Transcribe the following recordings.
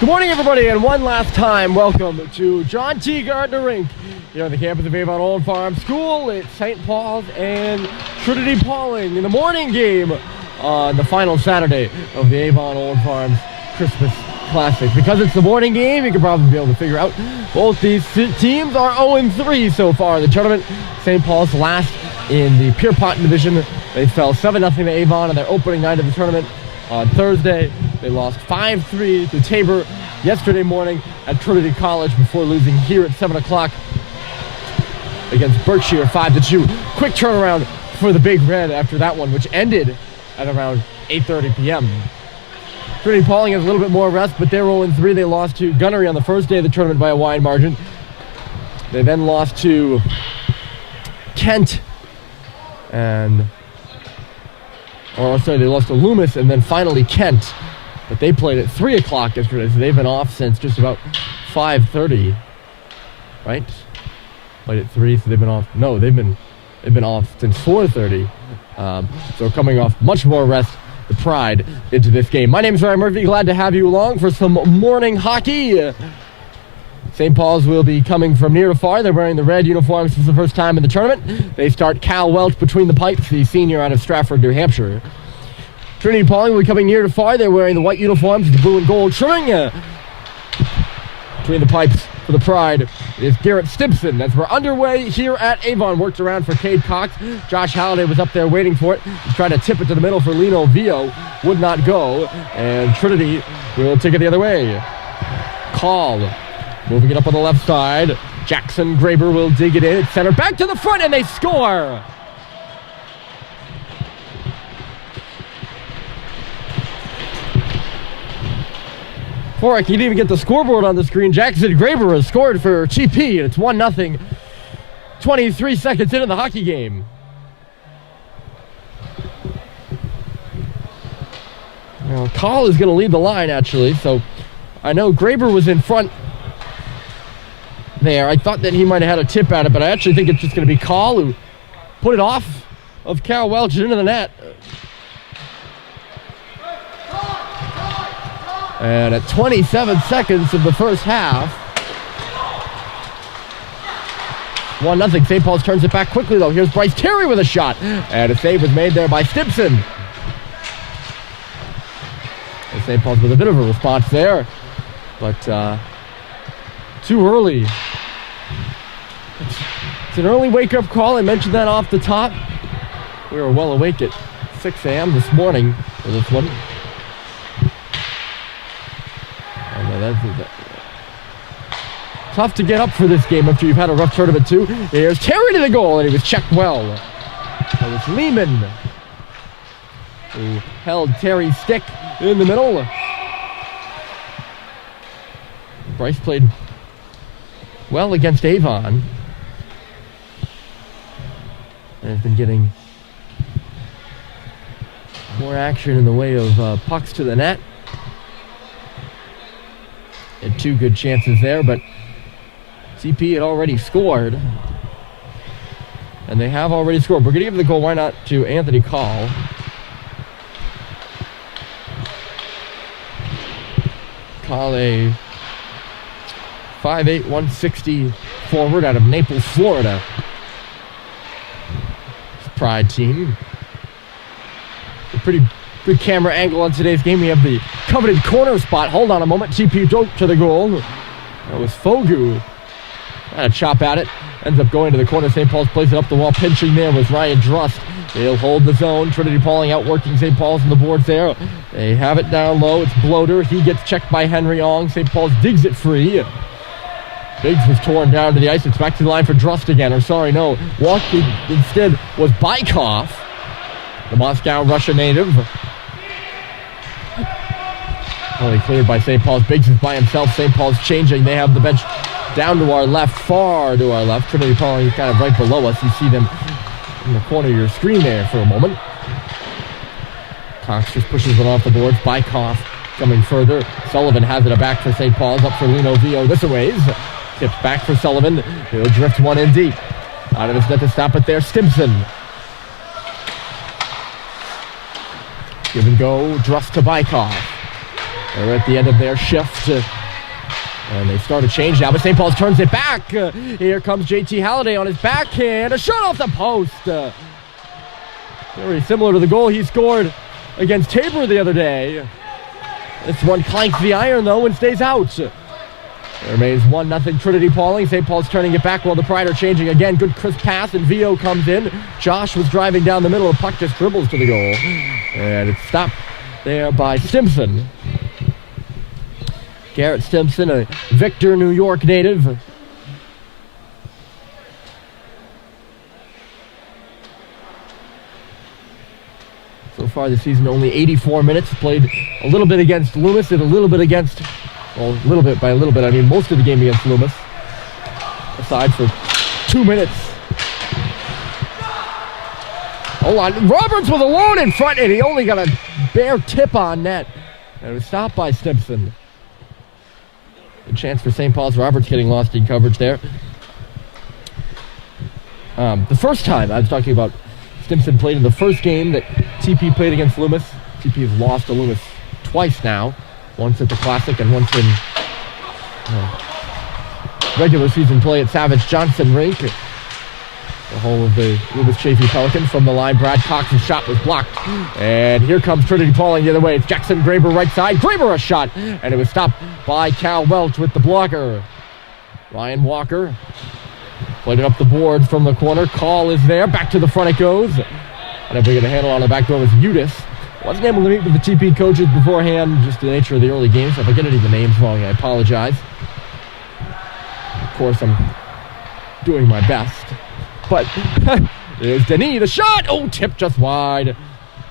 Good morning, everybody, and one last time, welcome to John T. Gardner Rink here on the campus of Avon Old Farm School. It's St. Paul's and Trinity-Pawling in the morning game on the final Saturday of the Avon Old Farms Christmas Classic. Because it's the morning game, you can probably be able to figure out both these teams are 0-3 so far in the tournament. St. Paul's last in the Pierpont division. They fell 7-0 to Avon on their opening night of the tournament. On Thursday, they lost 5-3 to Tabor yesterday morning at Trinity College before losing here at 7 o'clock against Berkshire 5-2. Quick turnaround for the Big Red after that one, which ended at around 8:30 p.m. Trinity-Pawling has a little bit more rest, but they're 0-3. They lost to Gunnery on the first day of the tournament by a wide margin. They then lost to Kent they lost to Loomis and then finally Kent. But they played at 3 o'clock yesterday, so they've been off since just about 5:30. Right? Played at 3, so they've been off. No, they've been off since 4:30. So coming off much more rest, the Pride into this game. My name is Ryan Murphy. Glad to have you along for some morning hockey. St. Paul's will be coming from near to far. They're wearing the red uniforms for the first time in the tournament. They start Cal Welch between the pipes, the senior out of Stratford, New Hampshire. Trinity-Pawling will be coming near to far. They're wearing the white uniforms, the blue and gold trimming. Between the pipes for the Pride is Garrett Stimpson. As we're underway here at Avon. Worked around for Cade Cox. Josh Halliday was up there waiting for it. He tried to tip it to the middle for Lino Vio. Would not go. And Trinity will take it the other way. Call. Moving it up on the left side. Jackson Graber will dig it in. It's center back to the front, and they score. Before I can even get the scoreboard on the screen, Jackson Graber has scored for GP, and it's 1-0. 23 seconds into the hockey game. Now, Call is going to lead the line, actually, so I know Graber was in front there. I thought that he might have had a tip at it, but I actually think it's just going to be Call who put it off of Cal Welch into the net. And at 27 seconds of the first half, 1-0. St. Paul's turns it back quickly, though. Here's Bryce Terry with a shot. And a save was made there by Stimpson. And St. Paul's with a bit of a response there. But too early. It's an early wake-up call. I mentioned that off the top. We were well awake at 6 a.m. this morning for this one. Tough to get up for this game after you've had a rough tournament too. Here's Terry to the goal, and he was checked well. That was Lehman who held Terry's stick in the middle. Bryce played well against Avon and has been getting more action in the way of pucks to the net. Had 2 good chances there, but CP had already scored. And they have already scored. We're going to give the goal, why not, to Anthony Call. Call a 5'8", 160 forward out of Naples, Florida. Pride team. A pretty good camera angle on today's game. We have the coveted corner spot. Hold on a moment. TP joke to the goal. That was Fogu. Had a chop at it. Ends up going to the corner. St. Paul's plays it up the wall. Pinching there was Ryan Drust. They'll hold the zone. Trinity-Pawling outworking St. Paul's on the boards there. They have it down low. It's Bloater. He gets checked by Henry Ong. St. Paul's digs it free. Biggs was torn down to the ice. It's back to the line for Drust again. Or sorry, no. Walking instead was Bykov, the Moscow, Russia native. Only cleared by St. Paul's. Biggs is by himself. St. Paul's changing. They have the bench down to our left, far to our left. Trinity-Pawling is kind of right below us. You see them in the corner of your screen there for a moment. Cox just pushes it off the boards. Bykov coming further. Sullivan has it back for St. Paul's. Up for Lino Vio this a ways. Tips back for Sullivan. He'll drift one in deep. Out of his net to stop it there. Stimpson. Give and go. Drust to Bykov. They're at the end of their shift. And they start a change now, but St. Paul's turns it back. Here comes JT Halliday on his backhand. A shot off the post. Very similar to the goal he scored against Tabor the other day. This one clanks the iron, though, and stays out. There remains 1-0 Trinity-Pawling. St. Paul's turning it back while the Pride are changing again. Good crisp pass, and Vio comes in. Josh was driving down the middle. The puck just dribbles to the goal. And it's stopped there by Stimson. Garrett Stimson, a Victor, New York native. So far this season, only 84 minutes. Played a little bit against Loomis and a little bit against, well, a little bit, by a little bit, I mean most of the game against Loomis. Aside for 2 minutes. Hold on, Roberts was alone in front, and he only got a bare tip on net. And it was stopped by Stimson. A chance for St. Paul's. Roberts getting lost in coverage there. The first time I was talking about Stimson played in the first game that TP played against Loomis. TP has lost to Loomis twice now. Once at the Classic and once in regular season play at Savage Johnson Rink. The home of the Loomis Chafee Pelicans. From the line, Brad Cox's shot was blocked. And here comes Trinity-Pawling the other way. It's Jackson Graber right side. Graber a shot. And it was stopped by Cal Welch with the blocker. Ryan Walker played it up the board from the corner. Call is there. Back to the front it goes. And if we get a handle on the back door was Udis. Wasn't able to meet with the TP coaches beforehand. Just the nature of the early games. If I get any of the names wrong, I apologize. Of course, I'm doing my best. But there's Denis, the shot. Oh, tip just wide.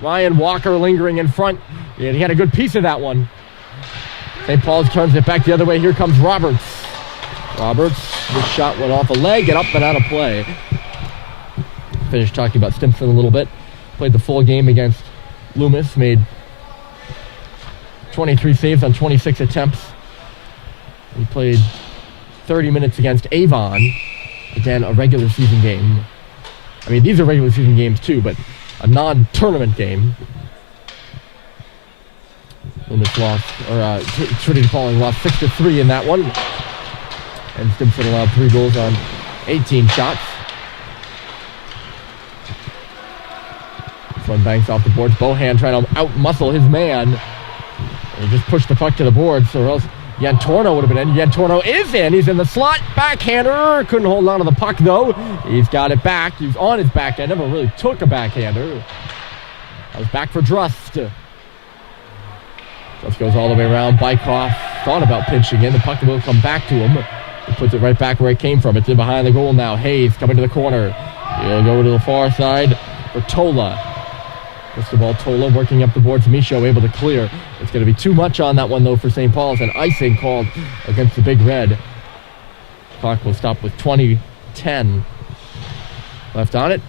Ryan Walker lingering in front. And he had a good piece of that one. St. Paul's turns it back the other way. Here comes Roberts. Roberts, this shot went off a leg and up and out of play. Finished talking about Stimson a little bit. Played the full game against Loomis. Made 23 saves on 26 attempts. He played 30 minutes against Avon. Again, a regular season game. I mean, these are regular season games too, but a non-tournament game. Loomis lost, or Trinity-Pawling lost 6-3 in that one. And Stimson allowed 3 goals on 18 shots. This one banks off the boards. Bohan trying to out-muscle his man. And he just pushed the puck to the boards, or else Yantorno would have been in. Yantorno is in. He's in the slot. Backhander. Couldn't hold on to the puck, though. He's got it back. He's on his backhand. Never really took a backhander. That was back for Drust. Drust goes all the way around. Bykoff thought about pinching in. The puck will come back to him. He puts it right back where it came from. It's in behind the goal now. Hayes coming to the corner. He'll go to the far side for Tola. First of all, Tola working up the boards. Micho able to clear. It's going to be too much on that one, though, for St. Paul's. And icing called against the Big Red. Clock will stop with 20:10 left on it.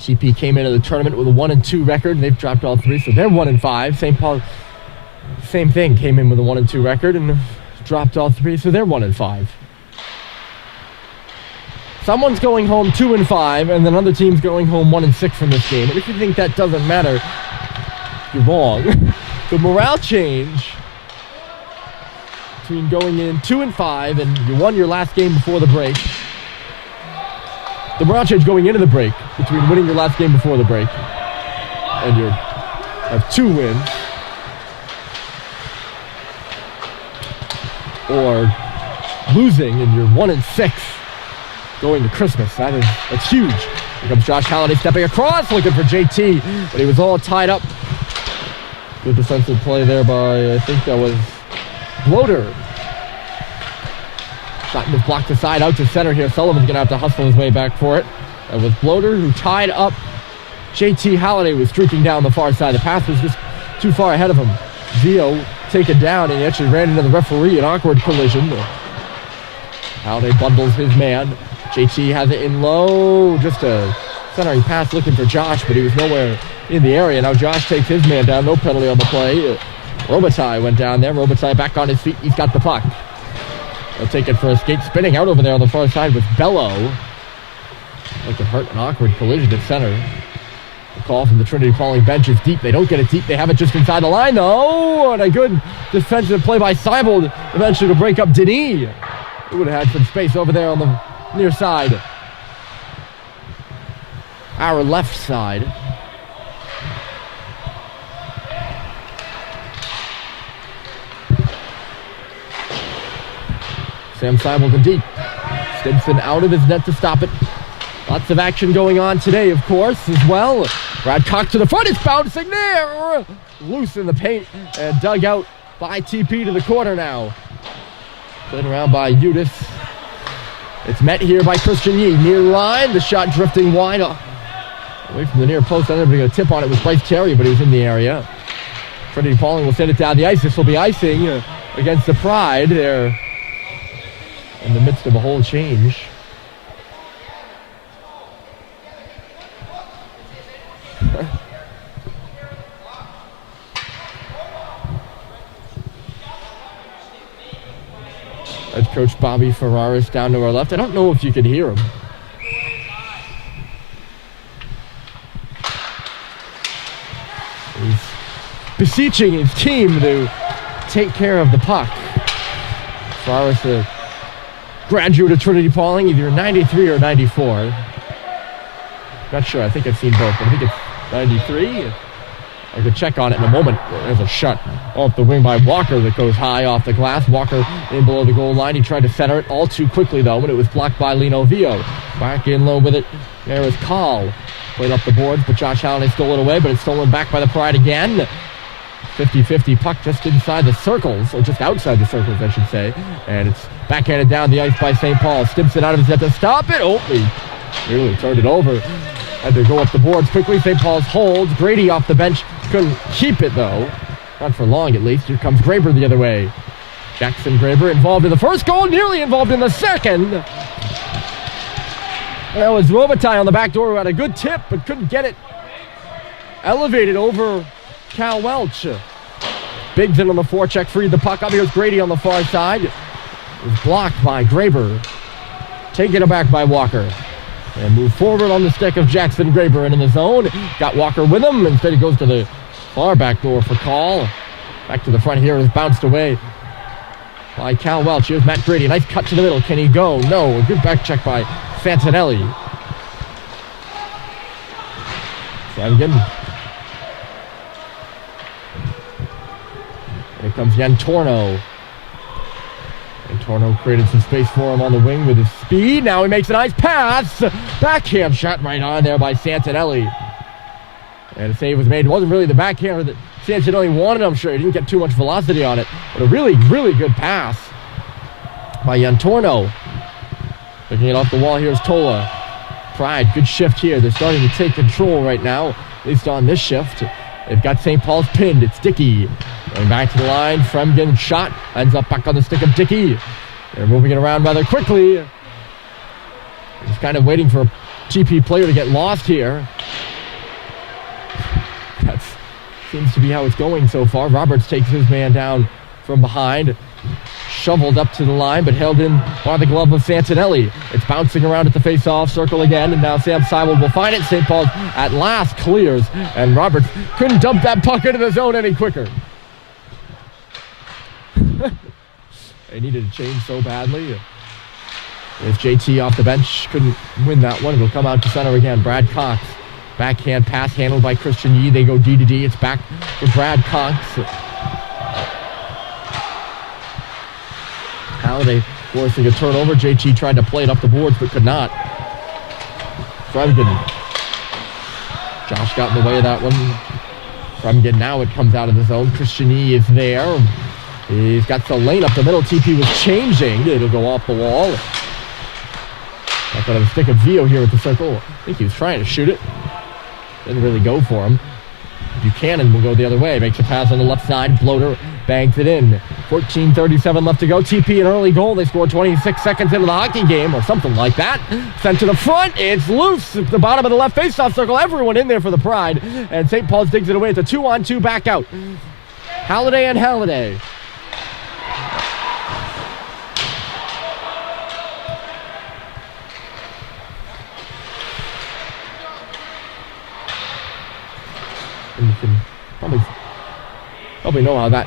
TP came into the tournament with a 1-2 record. They've dropped all 3, so they're 1-5. St. Paul, same thing, came in with a 1-2 record and dropped all 3, so they're 1-5. Someone's going home 2-5, and then other team's going home 1-6 from this game. And if you think that doesn't matter, you're wrong. The morale change between going in 2-5 and you won your last game before the break. The morale change going into the break between winning your last game before the break and you have 2 wins, or losing and you're 1-6 going to Christmas. That's huge. Here comes Josh Halliday stepping across, looking for JT, but he was all tied up. Good defensive play there by, I think that was Bloater. Shot was blocked aside out to center here. Sullivan's going to have to hustle his way back for it. That was Bloater who tied up. JT Halliday was streaking down the far side. The pass was just too far ahead of him. Zio taken down, and he actually ran into the referee. An awkward collision. Halliday bundles his man. JT has it in low. Just a centering pass looking for Josh, but he was nowhere in the area. Now Josh takes his man down. No penalty on the play. Robitaille went down there. Robitaille back on his feet. He's got the puck. He'll take it for a skate. Spinning out over there on the far side with Bello. Like it hurt an awkward collision at center. The call from the Trinity-Pawling bench is deep. They don't get it deep. They have it just inside the line, though. And a good defensive play by Seibold eventually to break up Denis. He would have had some space over there on the near side. Our left side. Sam Seibold in deep. Stimson out of his net to stop it. Lots of action going on today, of course, as well. Brad Cox to the front. It's bouncing there. Loose in the paint and dug out by TP to the corner now. Played around by Udis. It's met here by Christian Yee. Near line. The shot drifting wide. Away from the near post. I ended up getting a tip on it with Bryce Terry, but he was in the area. Trinity-Pawling will send it down the ice. This will be icing against the Pride. They're in the midst of a whole change. Head coach Bobby Ferraris down to our left. I don't know if you can hear him. He's beseeching his team to take care of the puck. Ferraris, a graduate of Trinity-Pawling, either 93 or 94. Not sure. I think I've seen both, but I think it's 93. I could check on it in a moment. There's a shot off the wing by Walker that goes high off the glass. Walker in below the goal line. He tried to center it all too quickly, though, when it was blocked by Lino Vio. Back in low with it. There is Call. Played up the boards, but Josh Halliday stole it away, but it's stolen back by the Pride again. 50-50 puck just inside the circles, or just outside the circles, I should say. And it's backhanded down the ice by St. Paul. Stimson out of his net to stop it. Oh, he really turned it over. Had to go up the boards quickly. St. Paul's holds. Grady off the bench. Couldn't keep it, though. Not for long, at least. Here comes Graber the other way. Jackson Graber involved in the first goal, nearly involved in the second. That was Robitaille on the back door who had a good tip, but couldn't get it elevated over Cal Welch. Biggs in on the forecheck, freed the puck up. Here's Grady on the far side. It was blocked by Graber. Taken aback by Walker. And move forward on the stick of Jackson Graber and in the zone. Got Walker with him. Instead he goes to the far back door for Call. Back to the front here. Is bounced away by Cal Welch. Here's Matt Grady. A nice cut to the middle. Can he go? No. A good back check by Fantinelli. Flanagan. Here comes Yantorno. Yantorno created some space for him on the wing with his speed. Now he makes a nice pass. Backhand shot right on there by Santinelli. And a save was made. It wasn't really the backhander that Santinelli wanted, I'm sure. He didn't get too much velocity on it. But a really, really good pass by Yantorno. Picking it off the wall, here's Tola. Pride, good shift here. They're starting to take control right now, at least on this shift. They've got St. Paul's pinned. It's Dickey. Going back to the line. Fremgen shot. Ends up back on the stick of Dickey. They're moving it around rather quickly. Just kind of waiting for a GP player to get lost here. That seems to be how it's going so far. Roberts takes his man down from behind. Shoveled up to the line, but held in by the glove of Santinelli. It's bouncing around at the face-off circle again, and now Sam Seibold will find it. St. Paul at last clears, and Roberts couldn't dump that puck into the zone any quicker. They needed a change so badly. There's JT off the bench. Couldn't win that one. It'll come out to center again. Brad Cox. Backhand pass handled by Christian Yee. They go D to D. It's back for Brad Cox. Halliday forcing a turnover. JT tried to play it up the boards but could not. Fremgen. Josh got in the way of that one. Fremgen now it comes out of the zone. Christian Yee is there. He's got the lane up the middle. TP was changing. It'll go off the wall. Back on the stick of Vio here at the circle. I think he was trying to shoot it. Didn't really go for him. Buchanan will go the other way. Makes a pass on the left side. Bloater bangs it in. 14:37 left to go. TP an early goal. They scored 26 seconds into the hockey game or something like that. Sent to the front. It's loose at the bottom of the left faceoff circle. Everyone in there for the Pride. And St. Paul's digs it away. It's a 2-on-2 back out. Halliday and Halliday. and you can probably know how that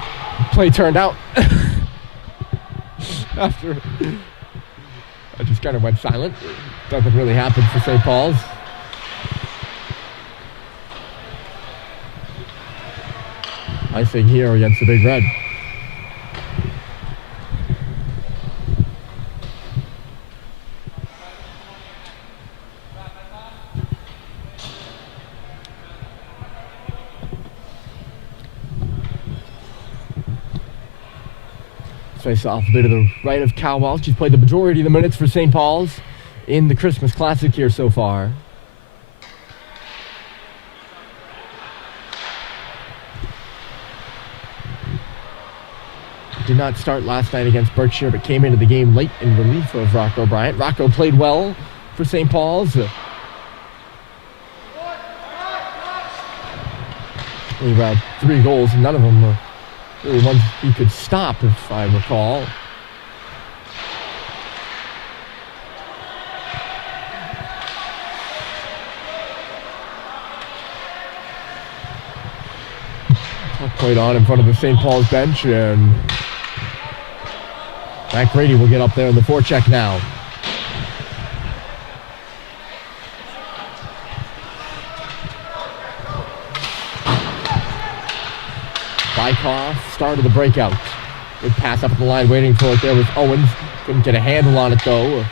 play turned out. After I just kind of went silent. Nothing really happened for St. Paul's. Icing here against the Big Red. Face off a bit to the right of Cal Welch. She's played the majority of the minutes for St. Paul's in the Christmas Classic here so far. Did not start last night against Berkshire, but came into the game late in relief of Rocco Bryant. Rocco played well for St. Paul's. He had 3 goals, and none of them were really ones he could stop, if I recall. Played on in front of the St. Paul's bench, and Matt Grady will get up there in the forecheck now. Bykoff started the breakout. Good pass up the line, waiting for it there was Owens. Couldn't get a handle on it though.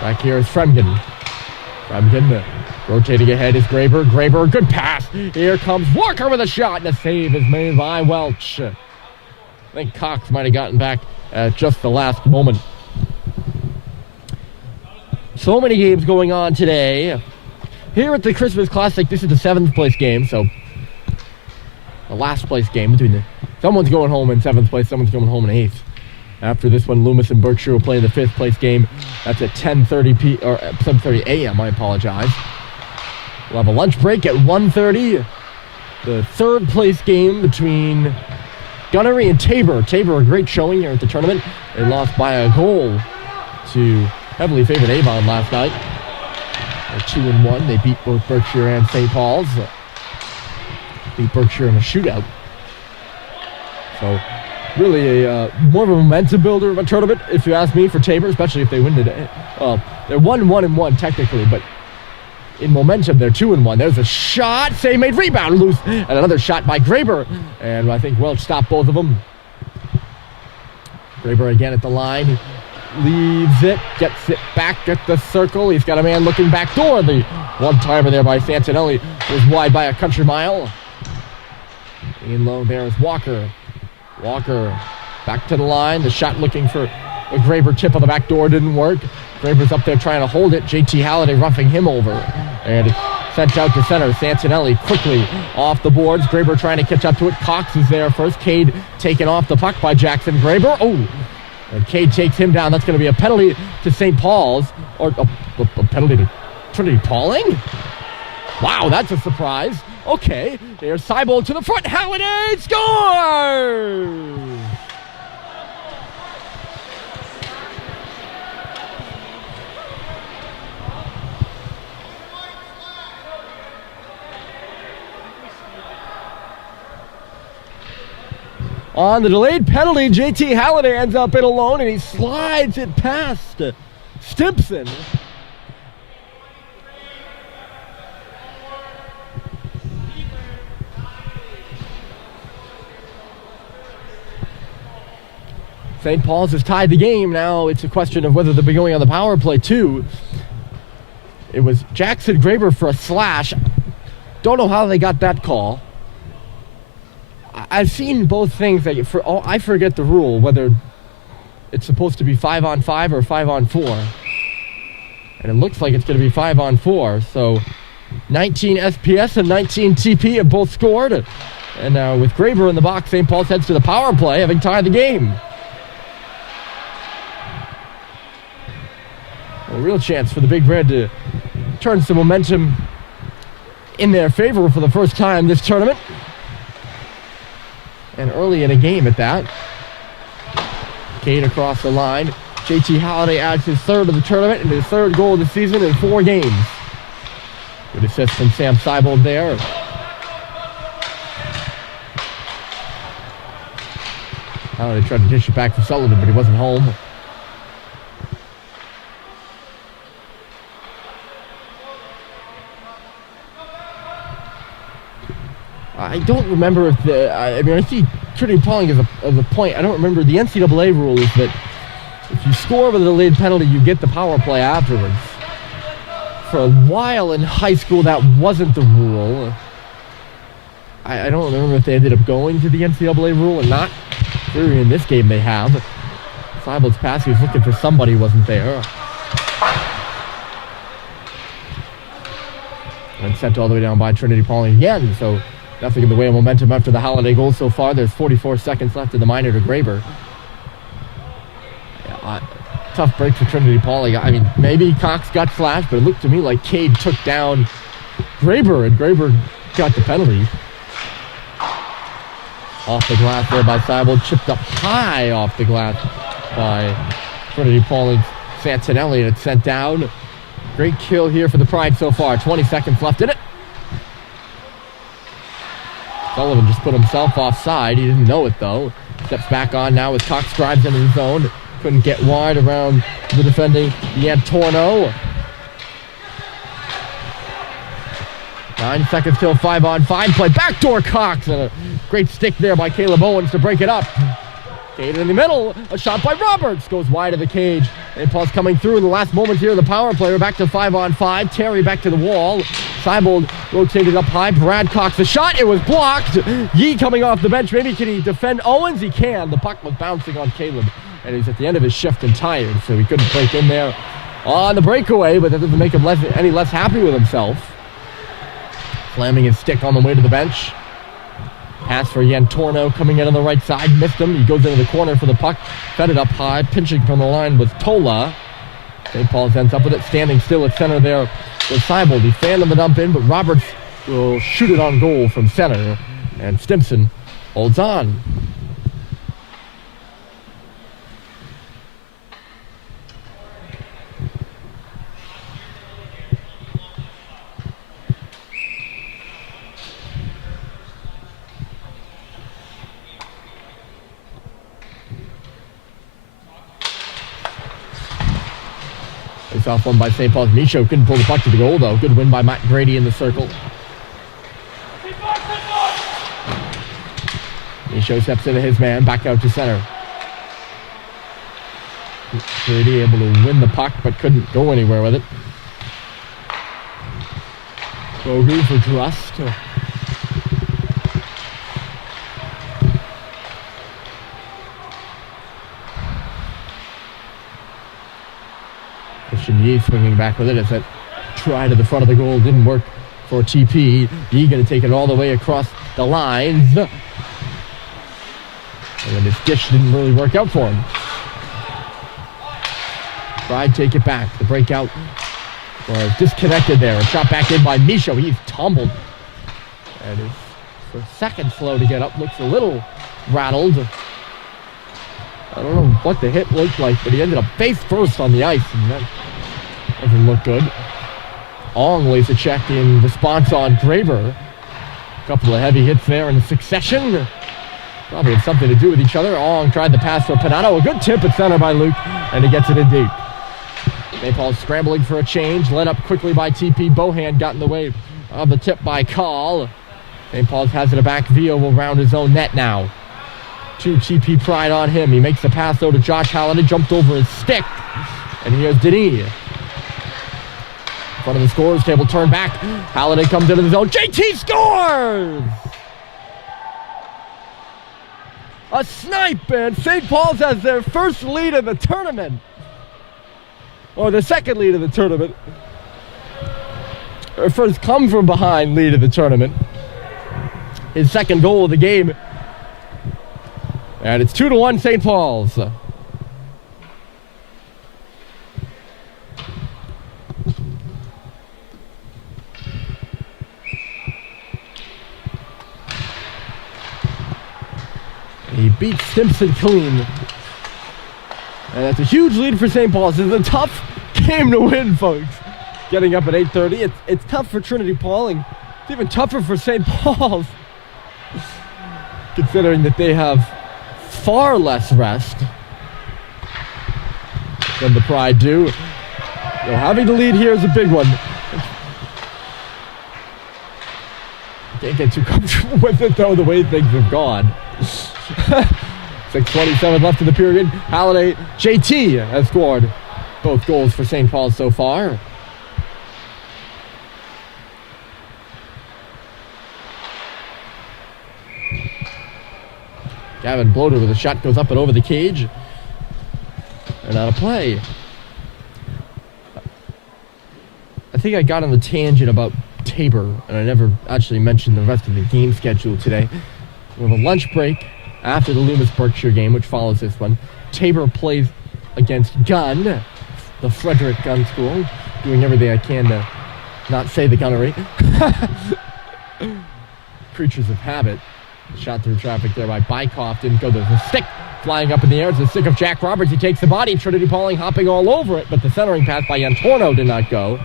Back here is Fremgen. Rotating ahead is Graber. Graber, good pass. Here comes Walker with a shot, and a save is made by Welch. I think Cox might have gotten back at just the last moment. So many games going on today. Here at the Christmas Classic, this is the 7th place game, so the last place game between someone's going home in 7th place, someone's going home in 8th. After this one, Loomis and Berkshire will play the 5th place game. That's at 7:30 a.m. I apologize. We'll have a lunch break at 1:30. The 3rd place game between Gunnery and Tabor. Tabor, a great showing here at the tournament. They lost by a goal to heavily favored Avon last night. They're 2-1. They beat both Berkshire and St. Paul's. Beat Berkshire in a shootout. So really more of a momentum builder of a tournament, if you ask me, for Tabor, especially if they win today. They're 1-1 technically, but in momentum, they're 2-1. There's a shot, save made, rebound loose, and another shot by Graber, and I think Welch stopped both of them. Graber again at the line, leaves it, gets it back at the circle. He's got a man looking back door. The one-timer there by Santinelli was wide by a country mile. In low there is Walker. Walker back to the line. The shot looking for a Graber tip on the back door didn't work. Graber's up there trying to hold it. JT Halliday roughing him over. And sent out to center. Santinelli quickly off the boards. Graber trying to catch up to it. Cox is there first. Cade taken off the puck by Jackson Graber. Oh! And Cade takes him down. That's going to be a penalty to St. Paul's. Or a penalty to Trinity-Pawling? Wow, that's a surprise. Okay, there's Seibold to the front. Halliday scores! On the delayed penalty, JT Halliday ends up in alone, and he slides it past Stimpson. St. Paul's has tied the game. Now it's a question of whether they'll be going on the power play too. It was Jackson Graber for a slash. Don't know how they got that call. I've seen both things. I forget the rule, whether it's supposed to be 5-on-5 or 5-on-4. And it looks like it's going to be 5-on-4. So 19 SPS and 19 TP have both scored. And now with Graber in the box, St. Paul's heads to the power play, having tied the game. A real chance for the Big Red to turn some momentum in their favor for the first time this tournament. And early in a game at that. Cade across the line. JT Halliday adds his 3rd of the tournament and his 3rd goal of the season in 4 games. Good assist from Sam Seibold there. They tried to dish it back to Sullivan, but he wasn't home. I don't remember if I see Trinity-Pawling as a point. I don't remember. The NCAA rule is that if you score with a delayed penalty, you get the power play afterwards. For a while in high school, that wasn't the rule. I don't remember if they ended up going to the NCAA rule or not. Clearly in this game they have. Seibold's pass, he was looking for somebody, wasn't there. And sent all the way down by Trinity-Pawling again, so nothing in the way of momentum after the Holiday goal so far. There's 44 seconds left in the minor to Graber. Tough break for Trinity-Pawling. I mean, maybe Cox got flashed, but it looked to me like Cade took down Graber, and Graber got the penalty. Off the glass there by Seibold, chipped up high off the glass by Trinity-Pawling. Santinelli, and it's sent down. Great kill here for the Pride so far. 20 seconds left in it. Sullivan just put himself offside. He didn't know it though. Steps back on now as Cox drives into the zone. Couldn't get wide around the defending Iantorno. 9 seconds till 5-on-5 play. Backdoor Cox, and a great stick there by Caleb Owens to break it up. Cade in the middle. A shot by Roberts goes wide of the cage. St. Paul's coming through in the last moments here of the power play. We're back to 5-on-5. Terry back to the wall. Seibold rotated up high. Brad Cox the shot. It was blocked. Yee coming off the bench. Maybe can he defend Owens? He can. The puck was bouncing on Caleb, and he's at the end of his shift and tired, so he couldn't break in there on the breakaway, but that doesn't make him any less happy with himself. Slamming his stick on the way to the bench. Pass for Iantorno coming in on the right side. Missed him. He goes into the corner for the puck. Fed it up high. Pinching from the line with Tola. St. Paul's ends up with it. Standing still at center there with Seibold. He fanned him the dump in, but Roberts will shoot it on goal from center. And Stimson holds on. Face off one by St. Paul's. Michaud couldn't pull the puck to the goal, though. Good win by Matt Grady in the circle. Michaud steps into his man, back out to center. Grady able to win the puck, but couldn't go anywhere with it. Bogu for Trust. Yee swinging back with it as that try to the front of the goal didn't work for TP. Yee going to take it all the way across the lines. And then his dish didn't really work out for him. Tried to take it back. The breakout was disconnected there. And shot back in by Michaud. He's tumbled. And is for a second slow to get up. Looks a little rattled. I don't know what the hit looked like, but he ended up face first on the ice. And that doesn't look good. Ong lays a check in response on Graber. A couple of heavy hits there in succession. Probably had something to do with each other. Ong tried the pass for Panato. A good tip at center by Luke, and he gets it in deep. St. Paul's scrambling for a change. Led up quickly by TP. Bohan got in the way of the tip by Call. St. Paul's has it back. Vio will round his own net now. 2 TP Pride on him. He makes the pass though to Josh Halliday. Jumped over his stick. And here's Denis. In front of the scorers table. Turn back. Halliday comes into the zone. JT scores! A snipe, and St. Paul's has their first lead of the tournament. Or the second lead of the tournament. Their first come from behind lead of the tournament. His second goal of the game. And it's 2-1 St. Paul's. He beats Stimson clean. And that's a huge lead for St. Paul's. It's a tough game to win, folks. getting up at 8:30. It's tough for Trinity-Pawling. It's even tougher for St. Paul's, considering that they have far less rest than the Pride do. So having the lead here is a big one. Can't get too comfortable with it, though, the way things have gone. 6:27 left in the period. Halliday, JT has scored both goals for St. Paul so far. Gavin Bloater with a shot, goes up and over the cage. And out of play. I think I got on the tangent about Tabor, and I never actually mentioned the rest of the game schedule today. We have a lunch break after the Loomis Berkshire game, which follows this one. Tabor plays against Gunn, the Frederick Gun School, doing everything I can to not say the gunnery. Creatures of habit. Shot through traffic there by Bykoff, didn't go. There's a stick flying up in the air. It's the stick of Jack Roberts. He takes the body. Trinity-Pawling hopping all over it, but the centering pass by Yantorno did not go.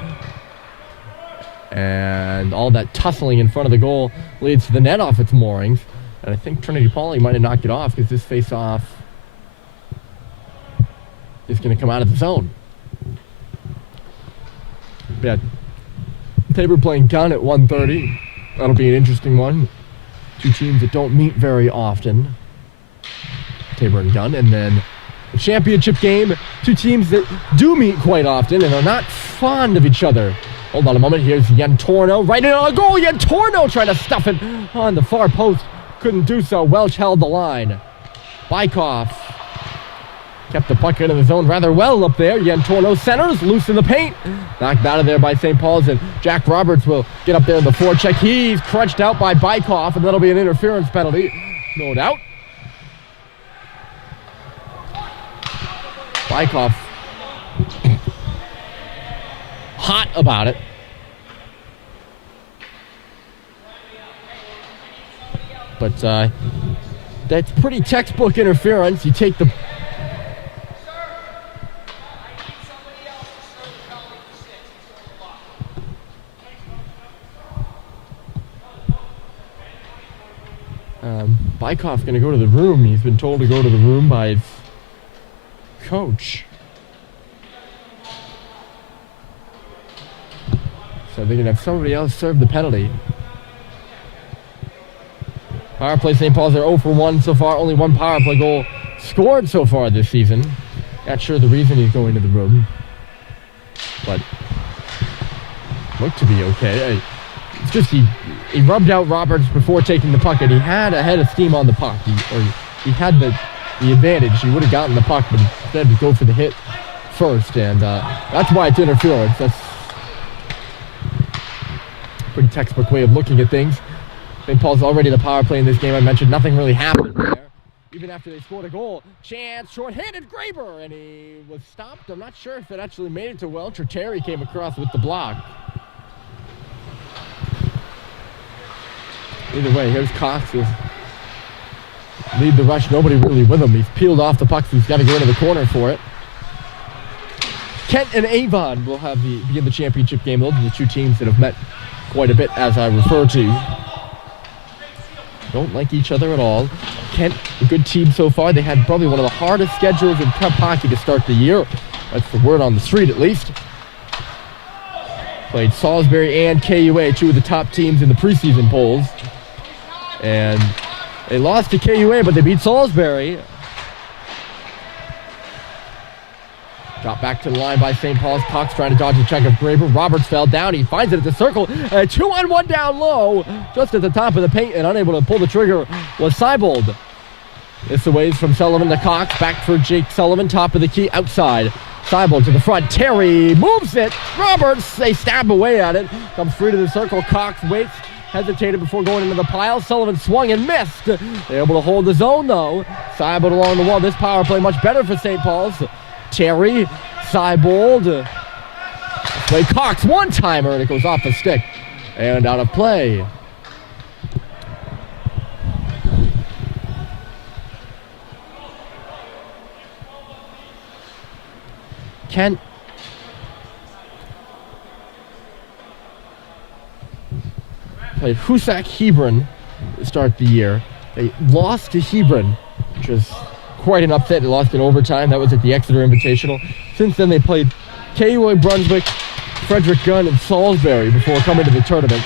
And all that tussling in front of the goal leads to the net off its moorings. And I think Trinity-Pawling might have knocked it off because this face-off is going to come out of the zone. Yeah, Tabor playing Gunn at 1:30. That'll be an interesting one. Two teams that don't meet very often. Tabor and Gunn. And then the championship game. Two teams that do meet quite often and are not fond of each other. Hold on a moment. Here's Yantorno. Right in on a goal. Yantorno trying to stuff it on the far post. Couldn't do so. Welch held the line. Bykoff kept the puck into the zone rather well up there. Yantorno centers. Loose in the paint. Knocked out of there by St. Paul's. And Jack Roberts will get up there in the forecheck. He's crunched out by Bykoff. And that'll be an interference penalty. No doubt. Bykoff hot about it. But that's pretty textbook interference. You take the Bykoff going to go to the room. He's been told to go to the room by his coach. So they're going to have somebody else serve the penalty. Power play, St. Paul's are 0 for 1 so far. Only one power play goal scored so far this season. Not sure the reason he's going to the room, but looked to be okay. It's just he rubbed out Roberts before taking the puck, and he had a head of steam on the puck. He had the advantage. He would have gotten the puck, but instead to go for the hit first, and that's why it's interference. That's a pretty textbook way of looking at things. St. Paul's already the power play in this game. I mentioned nothing really happened there. Even after they scored a goal, chance, short-handed Graber, and he was stopped. I'm not sure if it actually made it to Welch or Terry came across with the block. Either way, here's Cox with lead the rush. Nobody really with him. He's peeled off the puck, so he's got to go into the corner for it. Kent and Avon will have begin the championship game. Those are the two teams that have met quite a bit, as I refer to. Don't like each other at all. Kent, a good team so far. They had probably one of the hardest schedules in prep hockey to start the year. That's the word on the street, at least. Played Salisbury and KUA, two of the top teams in the preseason polls. And they lost to KUA, but they beat Salisbury. Got back to the line by St. Paul's. Cox trying to dodge the check of Graber. Roberts fell down. He finds it at the circle. 2-on-1 down low. Just at the top of the paint and unable to pull the trigger was Seibold. It's the ways from Sullivan to Cox. Back for Jake Sullivan. Top of the key. Outside. Seibold to the front. Terry moves it. Roberts, they stab away at it. Comes free to the circle. Cox waits. Hesitated before going into the pile. Sullivan swung and missed. They're able to hold the zone, though. Seibold along the wall. This power play much better for St. Paul's. Terry, Seibold. Play Cox, one-timer, and it goes off the stick and out of play. Kent played Hoosac Hebron to start the year. They lost to Hebron, which was quite an upset. They lost in overtime. That was at the Exeter Invitational. Since then, they played KUA Brunswick, Frederick Gunn, and Salisbury before coming to the tournament.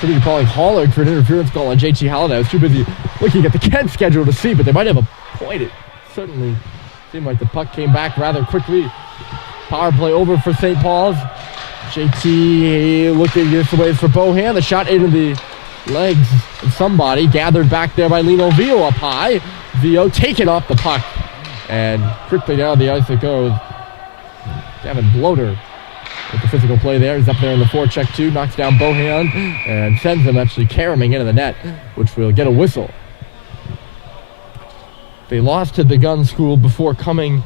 Trinity-Pawling hollered for an interference call on JT Halliday. I was too busy looking at the Kent schedule to see, but they might have a point. It certainly seemed like the puck came back rather quickly. Power play over for St. Paul's. JT looking this way for Bohan. The shot into the legs of somebody. Gathered back there by Lino Vio up high. Vio taken off the puck. And quickly down the ice it goes. Gavin Bloater with the physical play there. He's up there in the forecheck too. Knocks down Bohan and sends him actually caroming into the net, which will get a whistle. They lost to the gun school before coming.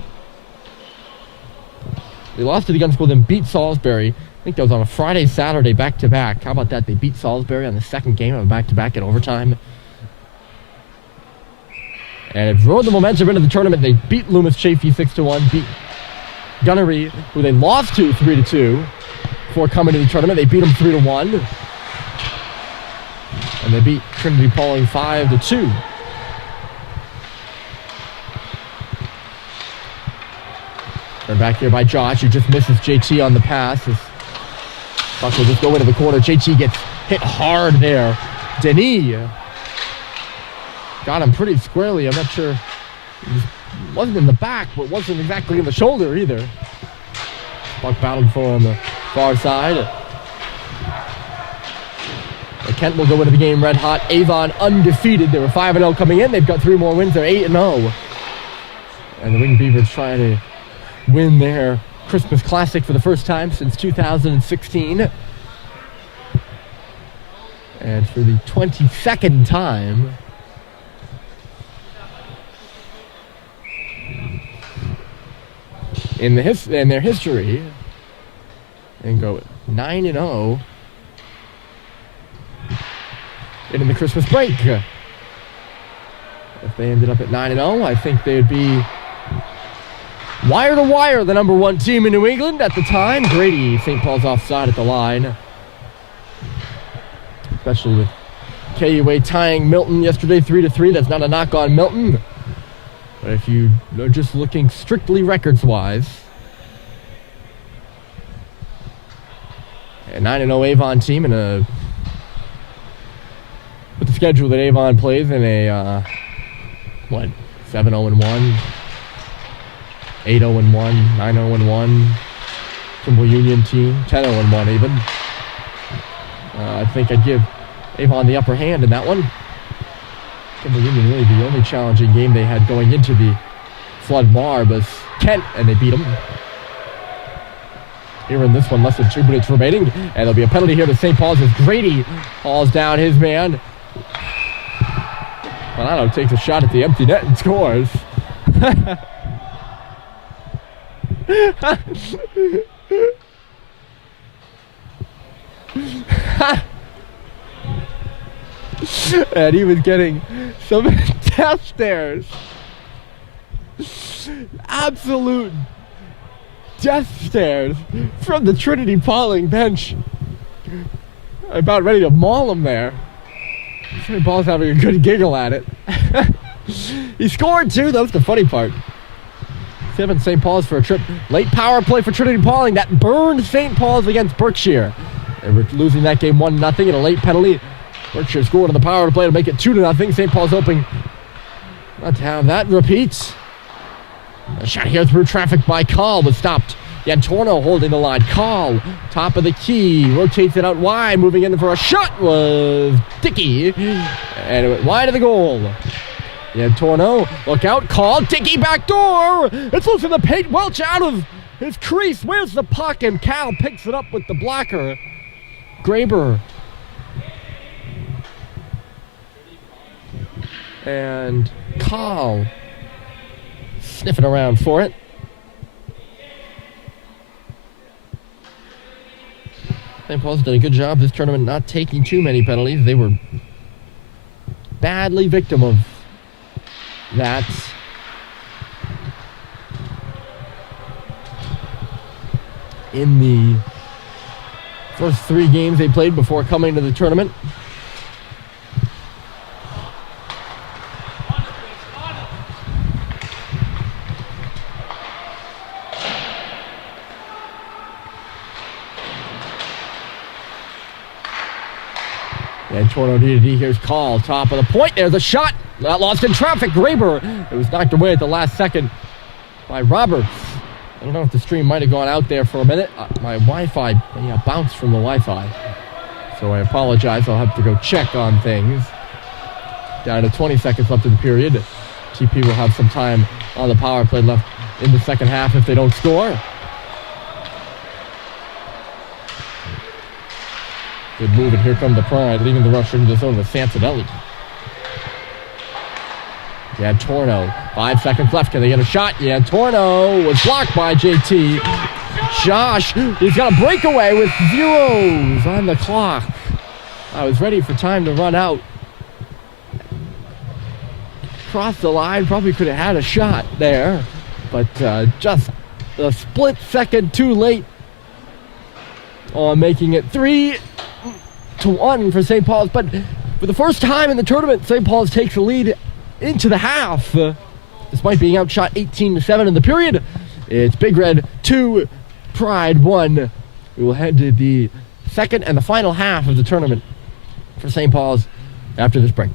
They lost to the gun school, then beat Salisbury. I think that was on a Friday, Saturday, back-to-back. How about that? They beat Salisbury on the second game of a back-to-back in overtime. And it rode the momentum into the tournament. They beat Loomis Chaffee 6-1, beat Gunnery, who they lost to 3-2 before coming to the tournament. They beat them 3-1. And they beat Trinity-Pawling 5-2. Turned back here by Josh, who just misses JT on the pass. Puck will just go into the corner. JT gets hit hard there. Denis got him pretty squarely. I'm not sure. He wasn't in the back, but wasn't exactly in the shoulder either. Puck battled for on the far side. But Kent will go into the game red hot. Avon undefeated. They were 5-0 coming in. They've got 3 more wins. They're 8-0. And the Winged Beavers trying to win their Christmas Classic for the first time since 2016. And for the 22nd time in their history, and go 9-0 in the Christmas break. If they ended up at 9-0, I think they'd be wire to wire the number 1 team in New England at the time. Grady, St. Paul's offside at the line. Especially with KUA tying Milton yesterday 3-3. That's not a knock on Milton. But if you are just looking strictly records-wise, a 9-0 Avon team with the schedule that Avon plays in a 7-0-1, 8-0-1, 9-0-1, Kimball Union team, 10-0-1 even. I think I'd give Avon the upper hand in that one. Kimball Union really the only challenging game they had going into the Flood Mar was Kent, and they beat them. Here in this one, less than 2 minutes remaining, and there'll be a penalty here to St. Paul's as Grady hauls down his man. Milano takes a shot at the empty net and scores. And he was getting some death stares. Absolute death stares from the Trinity-Pawling bench. About ready to maul him there. St. Paul's having a good giggle at it. He scored too, that was the funny part. 7 St. Paul's for a trip. Late power play for Trinity-Pawling. That burned St. Paul's against Berkshire. They were losing that game 1-0 in a late penalty. Berkshire scored on the power play to make it 2-0. St. Paul's hoping not to have that repeat. A shot here through traffic by Call was stopped. Yantorno holding the line. Call, top of the key, rotates it out wide. Moving in for a shot was Dickey. And it went wide of the goal. Yantorno, look out, Call, Dickey back door. It's losing the paint. Welch out of his crease. Where's the puck? And Cal picks it up with the blocker. Graber. And Call sniffing around for it. St. Paul's done a good job this tournament not taking too many penalties. They were badly victim of that. In the First 3 games they played before coming to the tournament. And Toronto D2D, here's Call, top of the point, there's a shot, lost in traffic, Graber, it was knocked away at the last second by Roberts. I don't know if the stream might have gone out there for a minute, my Wi-Fi bounced from the Wi-Fi, so I apologize, I'll have to go check on things. Down to 20 seconds left in the period, TP will have some time on the power play left in the second half if they don't score. Good move, and here come the Pride, leaving the rush into the zone with Santinelli. Torno, 5 seconds left. Can they get a shot? Torno was blocked by JT. Josh, he's got a breakaway with zeros on the clock. I was ready for time to run out. Crossed the line, probably could have had a shot there, but just a split second too late on making it 3-1 for St. Paul's, but for the first time in the tournament, St. Paul's takes the lead into the half. Despite being outshot 18-7 in the period, it's Big Red 2, Pride 1. We will head to the second and the final half of the tournament for St. Paul's after this break.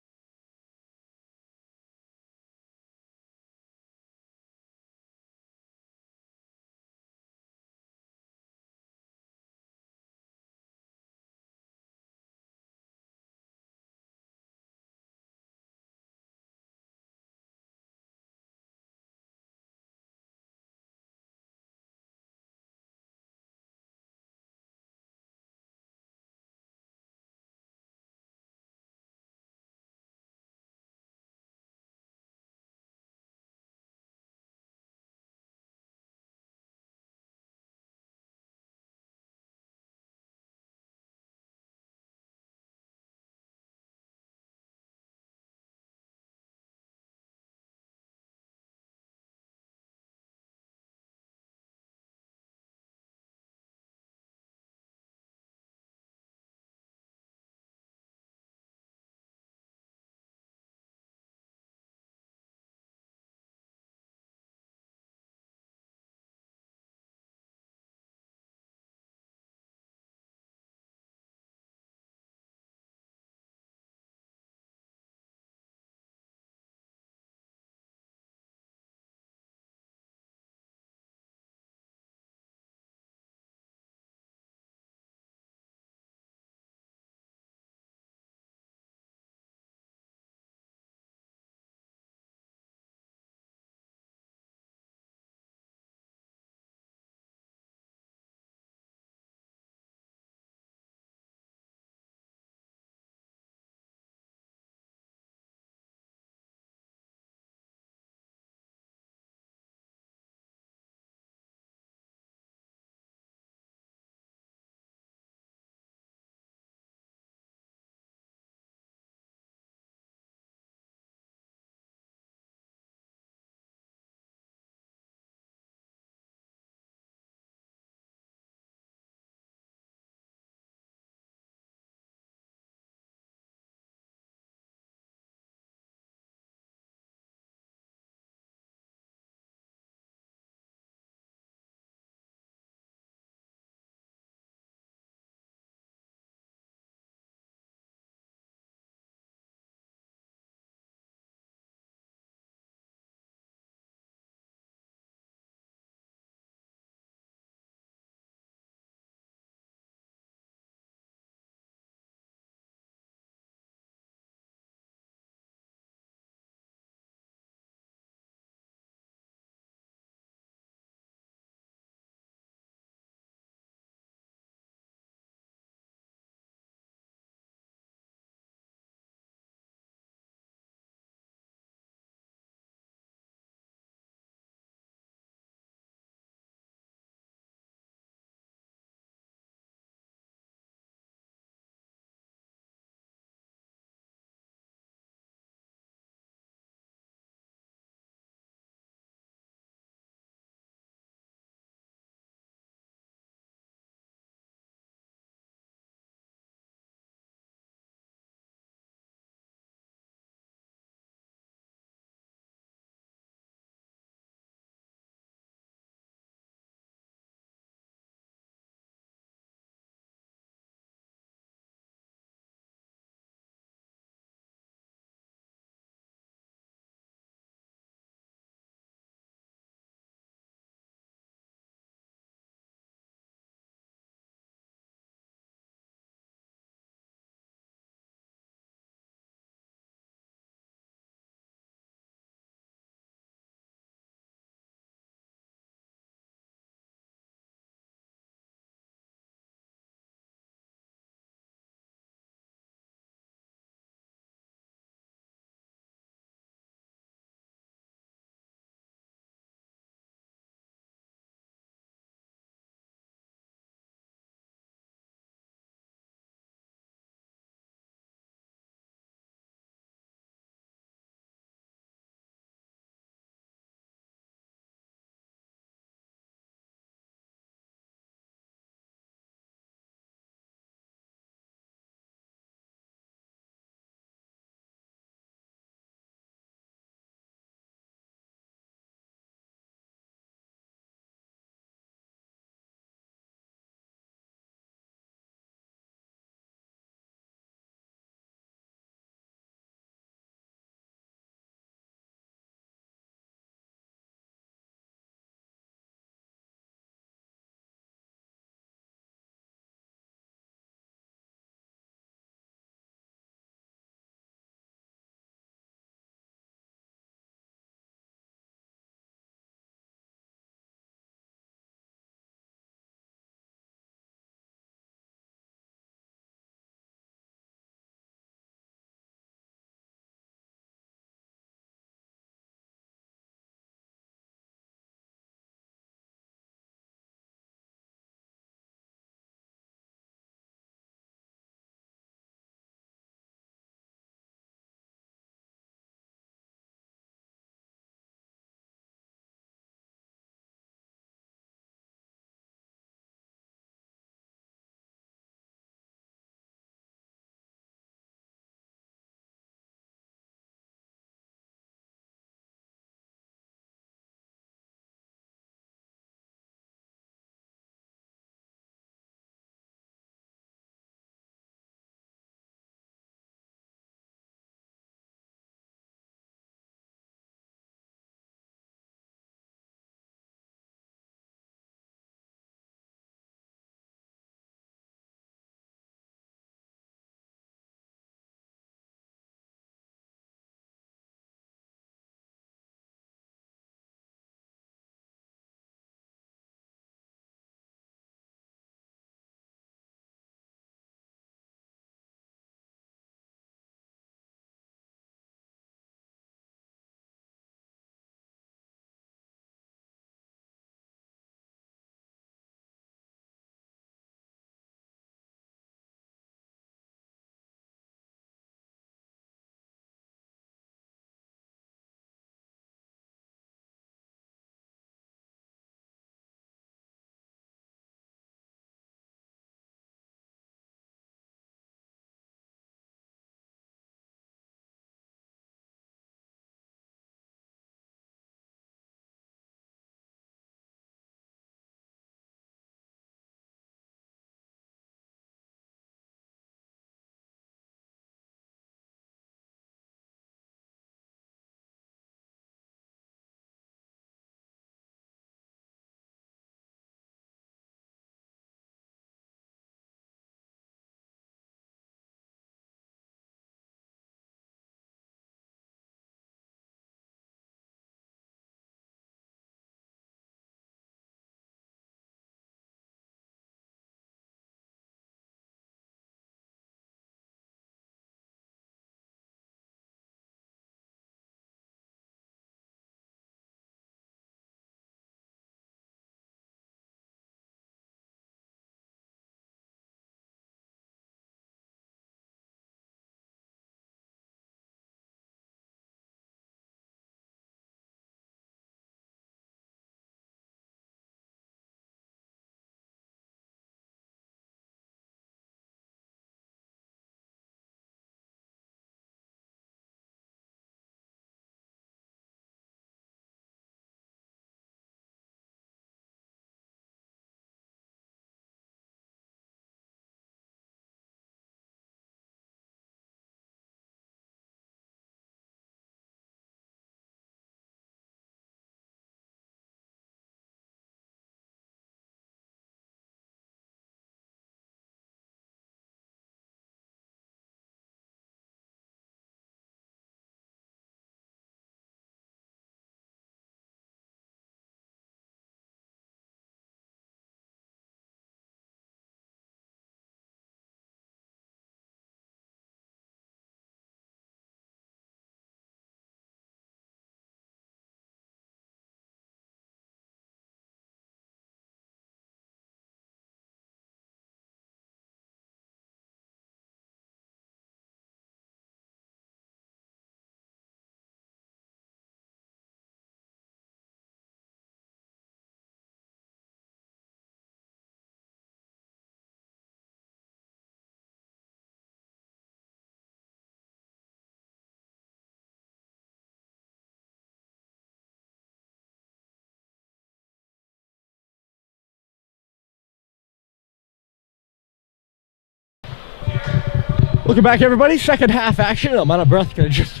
Welcome back, everybody. Second half action. I'm out of breath because I just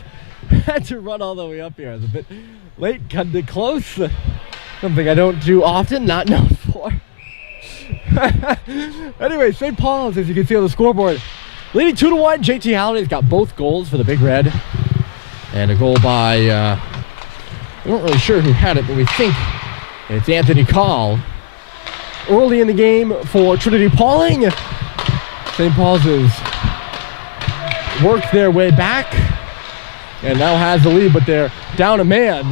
had to run all the way up here. I was a bit late, cut it close. Something I don't do often, not known for. Anyway, St. Paul's, as you can see on the scoreboard, leading 2-1. JT Halliday's got both goals for the Big Red. And a goal by, we're not really sure who had it, but we think it's Anthony Call. Early in the game for Trinity-Pawling. St. Paul's has worked their way back and now has the lead, but they're down a man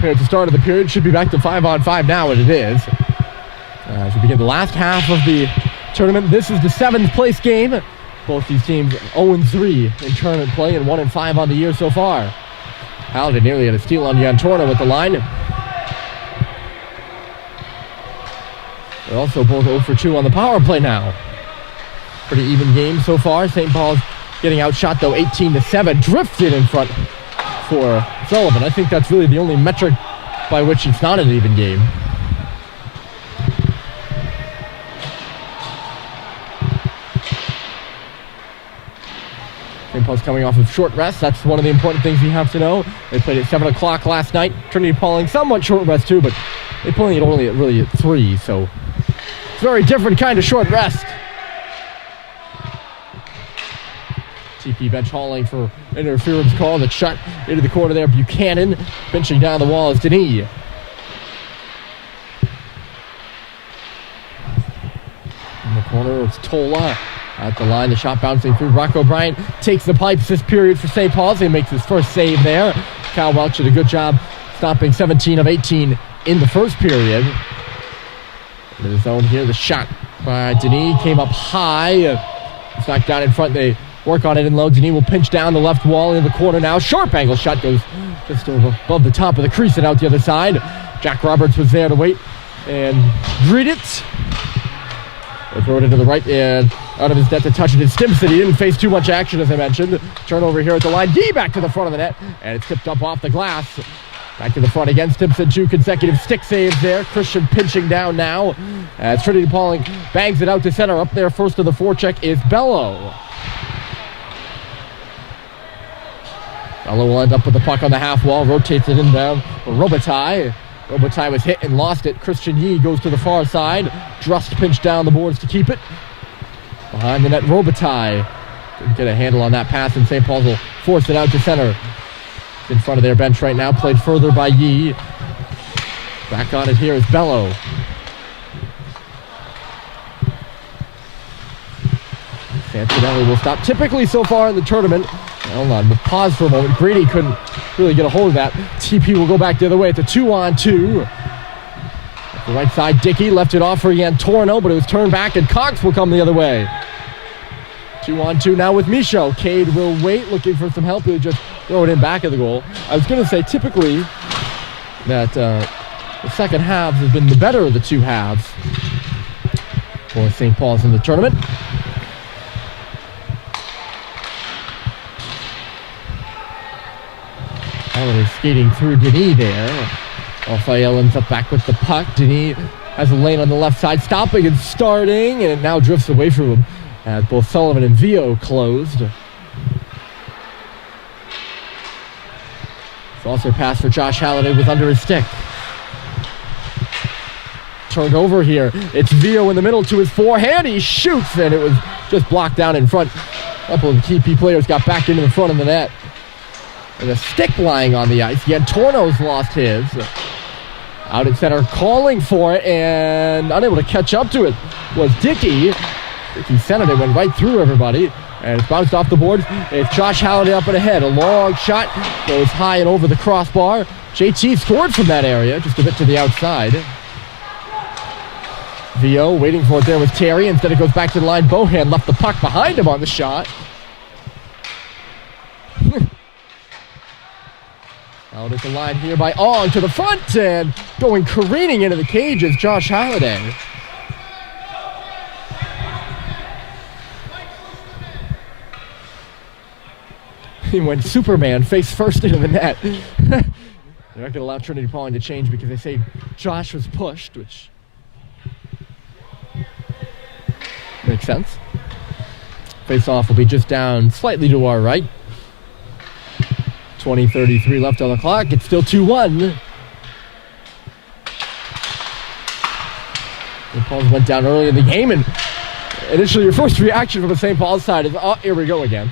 here at the start of the period. Should be back to 5-on-5 now, and it is. As we begin the last half of the tournament, this is the 7th place game. Both these teams 0-3 in tournament play and 1-5 on the year so far. Halliday nearly had a steal on Yantorno with the line. They're also both 0-for-2 on the power play now. Pretty even game so far. St. Paul's getting outshot though 18-7. Drifted in front for Sullivan. I think that's really the only metric by which it's not an even game. St. Paul's coming off of short rest. That's one of the important things you have to know. They played at 7 o'clock last night. Trinity-Pawling somewhat short rest too, but they played it only at 3, so it's a very different kind of short rest. TP bench hauling for interference call. That's shot into the corner there. Buchanan benching down the wall is Denis. In the corner, it's Tola. At the line, the shot bouncing through. Rocco Bryant takes the pipes this period for St. Paul's. He makes his first save there. Cal Welch did a good job stopping 17 of 18 in the first period. In the zone here, the shot by Denis came up high. It's knocked down in front. They work on it in low. Denis will pinch down the left wall in the corner now. Sharp angle shot goes just above the top of the crease and out the other side. Jack Roberts was there to wait and greet it. They throw it into the right and out of his net to touch it is Stimson. He didn't face too much action, as I mentioned. Turnover here at the line. Yee back to the front of the net, and it's tipped up off the glass. Back to the front again. Stimson, 2 consecutive stick saves there. Christian pinching down now as Trinity-Pawling bangs it out to center. Up there first to the forecheck is Bello. Bello will end up with the puck on the half wall. Rotates it inbound for Robitaille. Robitaille was hit and lost it. Christian Yee goes to the far side. Drust pinched down the boards to keep it. Behind the net, Robitaille didn't get a handle on that pass, and St. Paul's will force it out to center. In front of their bench right now, played further by Yee. Back on it here is Bello. Santinelli will stop. Typically so far in the tournament, hold on, we'll pause for a moment. Grady couldn't really get a hold of that. TP will go back the other way. It's a 2-on-2. At the right side, Dickey left it off for Yantorno, but it was turned back, and Cox will come the other way. 2-on-2 now with Michaud. Cade will wait, looking for some help. He'll just throw it in back of the goal. I was going to say, typically, that the second halves have been the better of the two halves for St. Paul's in the tournament. Halliday skating through Denis there. Raphael ends up back with the puck. Denis has a lane on the left side, stopping and starting, and it now drifts away from him as both Sullivan and Vio closed. Saucer pass for Josh Halliday was under his stick. Turned over here. It's Vio in the middle to his forehand. He shoots, and it was just blocked down in front. A couple of the TP players got back into the front of the net. And a stick lying on the ice. Yantorno's lost his. Out at center, calling for it, and unable to catch up to it was Dickey. Dickey centered it, went right through everybody, and it's bounced off the boards. It's Josh Halliday up and ahead. A long shot goes high and over the crossbar. JT scored from that area, just a bit to the outside. Vio waiting for it there with Terry. Instead it goes back to the line. Bohan left the puck behind him on the shot. Out at the line here by Ong to the front, and going careening into the cage is Josh Halliday. He went Superman face first into the net. They're not going to allow Trinity-Pawling to change because they say Josh was pushed, which makes sense. Face-off will be just down slightly to our right. 20:33 left on the clock. It's still 2-1. St. Paul's went down early in the game, and initially your first reaction from the St. Paul's side is, oh, here we go again.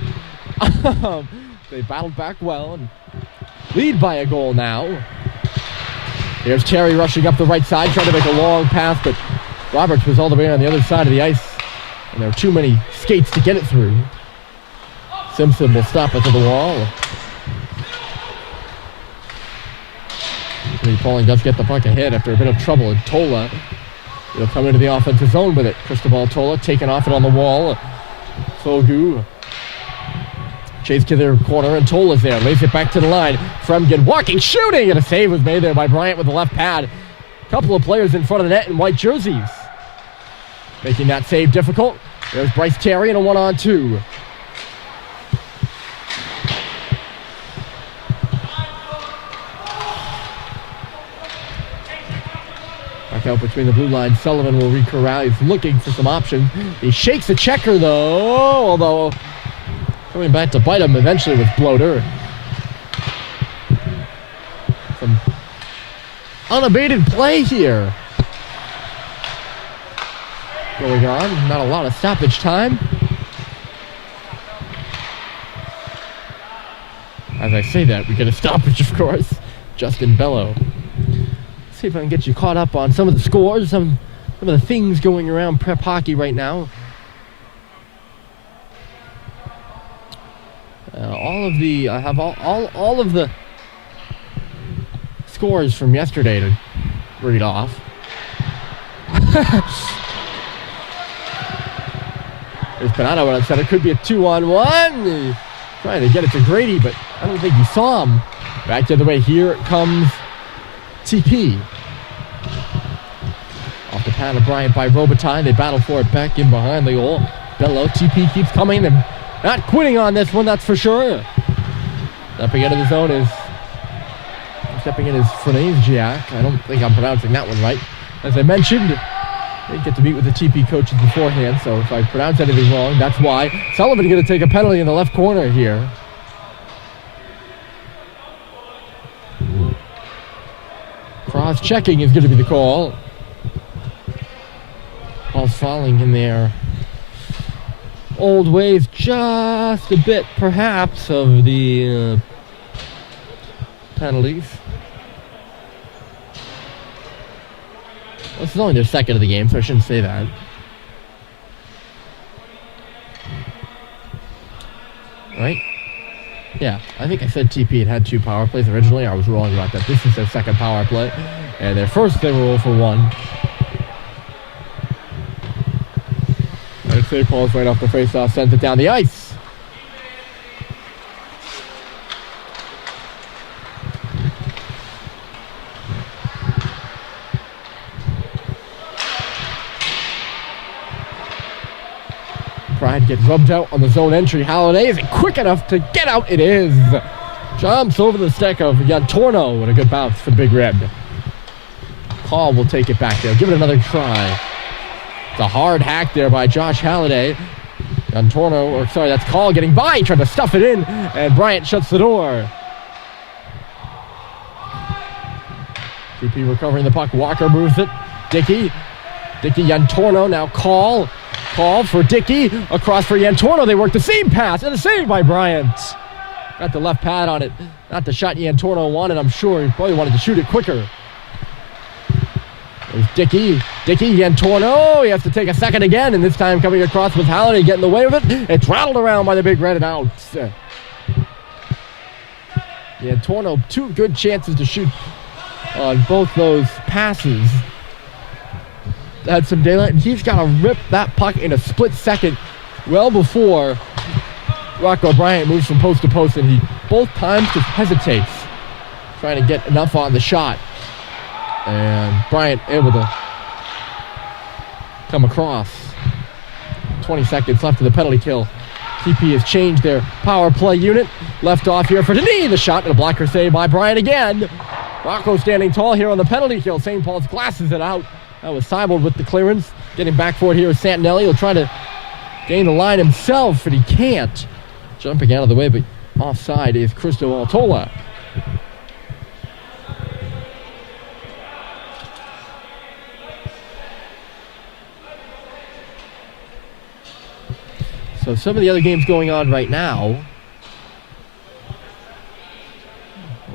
They battled back well and lead by a goal now. Here's Terry rushing up the right side, trying to make a long pass, but Roberts was all the way on the other side of the ice, and there were too many skates to get it through. Simpson will stop it to the wall. Trinity-Pawling does get the puck ahead after a bit of trouble, and Tola will come into the offensive zone with it. Cristobal Tola taking off it on the wall. Fogu chase to their corner, and Tola's there. Lays it back to the line. Fremgen walking, shooting, and a save was made there by Bryant with the left pad. A couple of players in front of the net in white jerseys, making that save difficult. There's Bryce Terry in a 1-on-2. Back out between the blue line. Sullivan will recorral. He's looking for some options. He shakes the checker though, although coming back to bite him eventually with Bloater. Some unabated play here going on. Not a lot of stoppage time. As I say that, we get a stoppage, of course. Justin Bello. See if I can get you caught up on some of the scores, some of the things going around prep hockey right now. I have all of the scores from yesterday to read off. There's Panano when it said it could be a 2-on-1. Trying to get it to Grady, but I don't think he saw him. Back the other way, here comes TP. Off the pad of Bryant by Robitaille. They battle for it back in behind the goal. Bello, TP keeps coming and not quitting on this one, that's for sure. Stepping into the zone is Franesiak. I don't think I'm pronouncing that one right. As I mentioned, I didn't get to meet with the TP coaches beforehand, so if I pronounce anything wrong, that's why. Sullivan going to take a penalty in the left corner here. Cross-checking is going to be the call. Paul's falling in their old ways just a bit, perhaps, of the penalties. Well, this is only their second of the game, so I shouldn't say that. Right? Yeah, I think I said TP had 2 power plays originally. I was wrong about that. This is their second power play. And their first, they were 0 for 1. And St. Paul's right off the face-off, sends it down the ice. Pride gets rubbed out on the zone entry. Halliday isn't quick enough to get out. It is. Jumps over the stick of Yantorno with a good bounce for Big Red. Call will take it back there. Give it another try. It's a hard hack there by Josh Halliday. That's Call getting by, trying to stuff it in, and Bryant shuts the door. TP recovering the puck. Walker moves it. Dickey Yantorno, now Call for Dickey, across for Yantorno. They work the seam pass, and a save by Bryant. Got the left pad on it. Not the shot Yantorno wanted, I'm sure. He probably wanted to shoot it quicker. There's Dickey Yantorno. He has to take a second again, and this time coming across with Halliday getting the way of it. It's rattled around by the Big Red and out. Yantorno, 2 good chances to shoot on both those passes. Had some daylight, and he's got to rip that puck in a split second well before Rocco Bryant moves from post to post, and he both times just hesitates, trying to get enough on the shot. And Bryant able to come across. 20 seconds left of the penalty kill. TP has changed their power play unit. Left off here for Denis. The shot and a blocker save by Bryant again. Rocco standing tall here on the penalty kill. St. Paul's glasses it out. That was Seibold with the clearance. Getting back for it here is Santinelli. He'll try to gain the line himself, and he can't. Jumping out of the way, but offside is Cristo Altola. So some of the other games going on right now,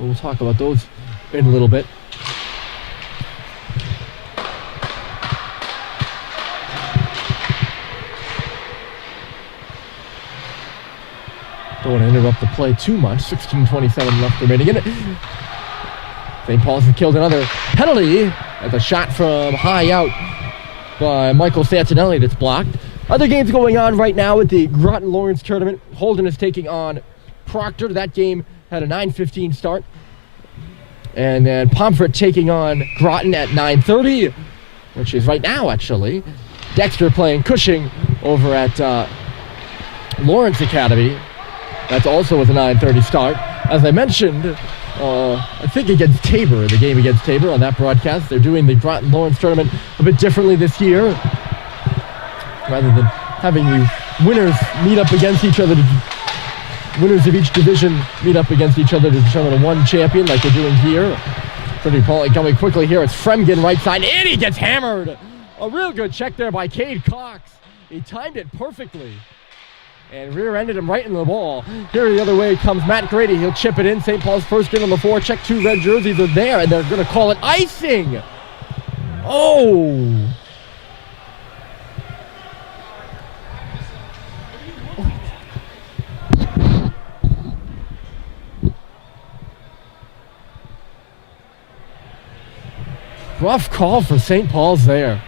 we'll talk about those in a little bit. Don't want to interrupt the play too much. 16:27 left remaining in it. St. Paul's has killed another penalty at the shot from high out by Michael Santinelli that's blocked. Other games going on right now at the Groton Lawrence tournament. Holden is taking on Proctor. That game had a 9:15 start. And then Pomfret taking on Groton at 9:30, which is right now, actually. Dexter playing Cushing over at Lawrence Academy. That's also with a 9:30 start. As I mentioned, I think against Tabor, the game against Tabor on that broadcast, they're doing the Groton Lawrence tournament a bit differently this year. Rather than having the winners meet up against each other, winners of each division meet up against each other to determine one champion like we're doing here. Trinity-Pawling coming quickly here. It's Fremgen right side, and he gets hammered. A real good check there by Cade Cox. He timed it perfectly and rear-ended him right into the ball. Here the other way comes Matt Grady. He'll chip it in. St. Paul's first in on the four. Check two red jerseys are there, and they're going to call it icing. Oh! Rough call for St. Paul's there.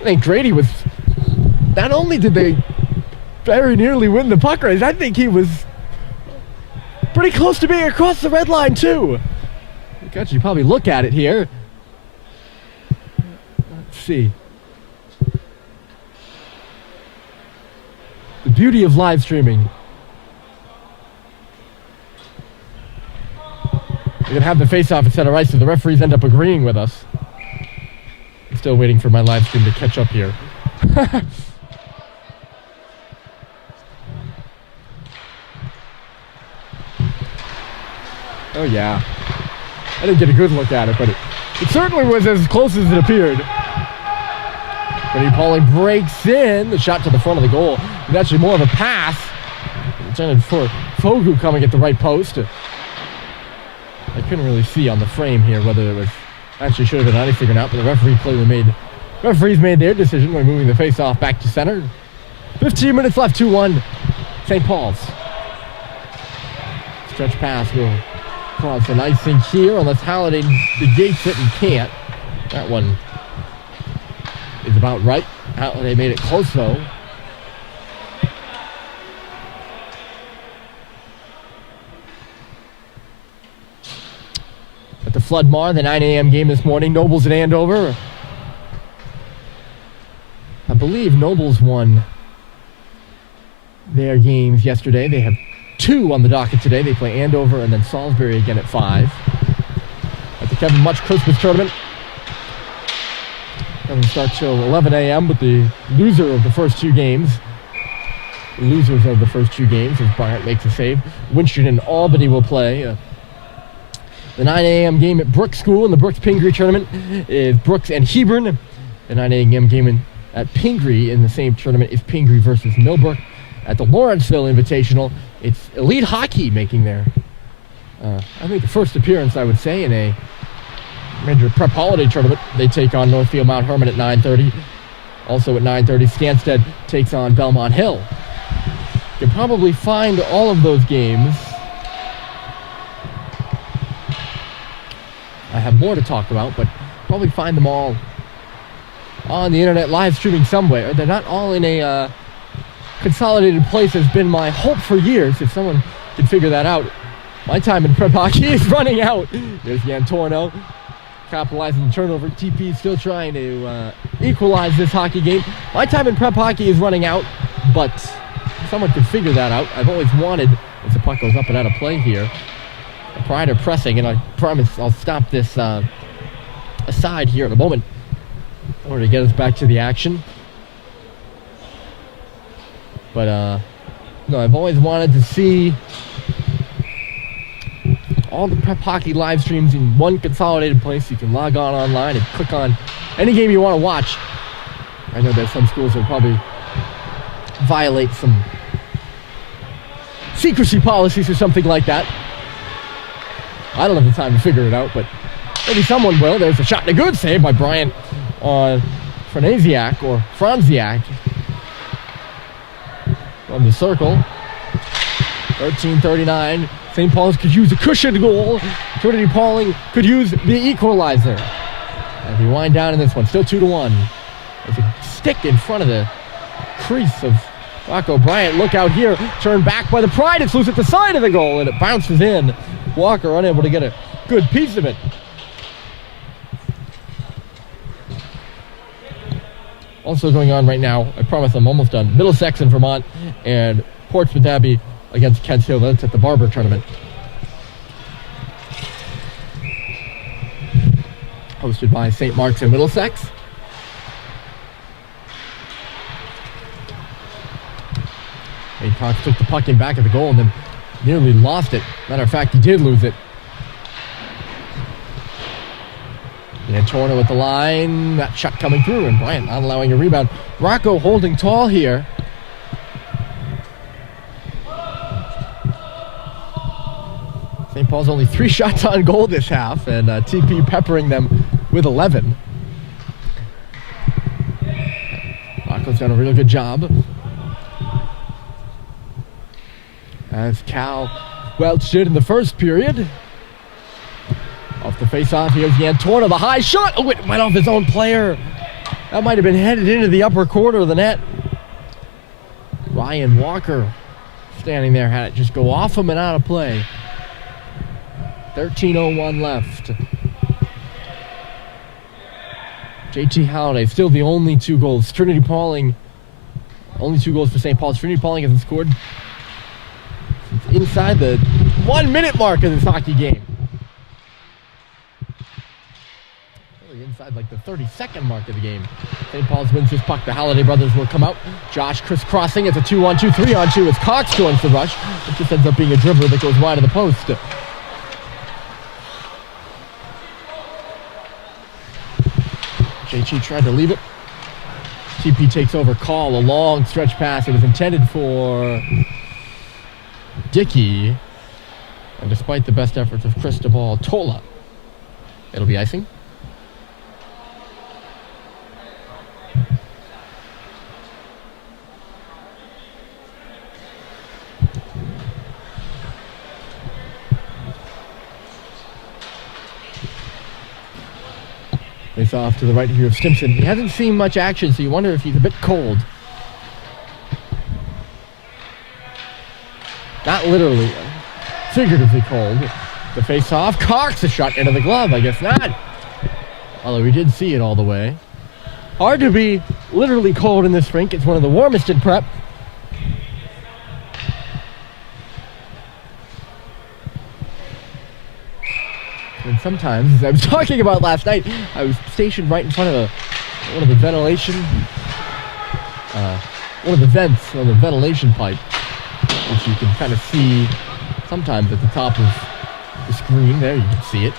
I think Grady was... Not only did they very nearly win the puck race, I think he was pretty close to being across the red line, too. You can actually probably look at it here. Let's see. The beauty of live streaming. We're going to have the face-off at center ice, so the referees end up agreeing with us. I'm still waiting for my live stream to catch up here. Oh, yeah. I didn't get a good look at it, but it certainly was as close as it appeared. Trinity-Pawling breaks in. The shot to the front of the goal. It's actually more of a pass. Intended for Fogu coming at the right post. I couldn't really see on the frame here whether it was actually should have been icing or not, but the referees made their decision by moving the face-off back to center. 15 minutes left, 2-1. St. Paul's. Stretch pass will cause an icing here unless Halliday negates it and can't. That one is about right. Halliday made it close though. At the Flood Mar, the 9 a.m. game this morning, Nobles at Andover. I believe Nobles won their games yesterday. They have 2 on the docket today. They play Andover and then Salisbury again at 5. At the Kevin Much Christmas tournament. Doesn't start till 11 a.m. with the loser of the first 2 games. The losers of the first 2 games, as Bryant makes a save. Winston and Albany will play. The 9 a.m. game at Brooks School in the Brooks Pingree tournament is Brooks and Hebron. The 9 a.m. game at Pingree in the same tournament is Pingree versus Millbrook. At the Lawrenceville Invitational, it's Elite Hockey making their, I think the first appearance, I would say, in a major prep holiday tournament. They take on Northfield Mount Herman at 9:30. Also at 9:30, Stansted takes on Belmont Hill. You can probably find all of those games. I have more to talk about, but probably find them all on the internet live streaming somewhere. They're not all in a consolidated place has been my hope for years. If someone can figure that out. My time in prep hockey is running out. There's Yantorno capitalizing the turnover. TP still trying to equalize this hockey game. My time in prep hockey is running out, but someone can figure that out. I've always wanted, as the puck goes up and out of play here, prior to pressing, and I promise I'll stop this aside here in a moment in order to get us back to the action. But, no, I've always wanted to see all the prep hockey live streams in one consolidated place. You can log on online and click on any game you want to watch. I know that some schools will probably violate some secrecy policies or something like that. I don't have the time to figure it out, but maybe someone will. There's a shot and a good save by Bryant on Franziak or Franziak from the circle. 13:39. St. Paul's could use a cushioned goal. Trinity-Pawling could use the equalizer. As we wind down in this one, still 2-1. There's a stick in front of the crease of Rocco Bryant. Look out here. Turned back by the Pride. It's loose at the side of the goal, and it bounces in. Walker unable to get a good piece of it. Also going on right now, I promise I'm almost done. Middlesex in Vermont and Portsmouth Abbey against Kent Hill. That's at the Barber tournament. Hosted by St. Mark's and Middlesex. Cox took the puck in back of the goal and then nearly lost it. Matter of fact, he did lose it. And Torno with the line. That shot coming through, and Bryant not allowing a rebound. Rocco holding tall here. St. Paul's only 3 shots on goal this half, and TP peppering them with 11. Rocco's done a really good job. As Cal Welch did in the first period. Off the face-off, here's Yantorno, the high shot. Oh, it went off his own player. That might have been headed into the upper quarter of the net. Ryan Walker standing there, had it just go off him and out of play. 13:01 left. JT Halliday, still the only 2 goals. Trinity-Pawling, only 2 goals for St. Paul's. Trinity-Pawling hasn't scored inside the 1-minute mark of this hockey game. Really inside like the 32nd mark of the game. St. Paul's wins this puck. The Halliday brothers will come out. Josh crisscrossing. It's a 2-on-2, 3-on-2 as Cox joins the rush. It just ends up being a dribbler that goes wide of the post. JT tried to leave it. TP takes over. Call, a long stretch pass. It was intended for Dickey, and despite the best efforts of Cristobal Tola, it'll be icing. Face off to the right here of Stimson. He hasn't seen much action, so you wonder if he's a bit cold. Not literally, figuratively cold. The face-off. Cox, a shot into the glove. I guess not. Although we did see it all the way. Hard to be literally cold in this rink. It's one of the warmest in prep. And sometimes, as I was talking about last night, I was stationed right in front of one of the ventilation, one of the vents on the ventilation pipe, which you can kind of see sometimes at the top of the screen. There, you can see it.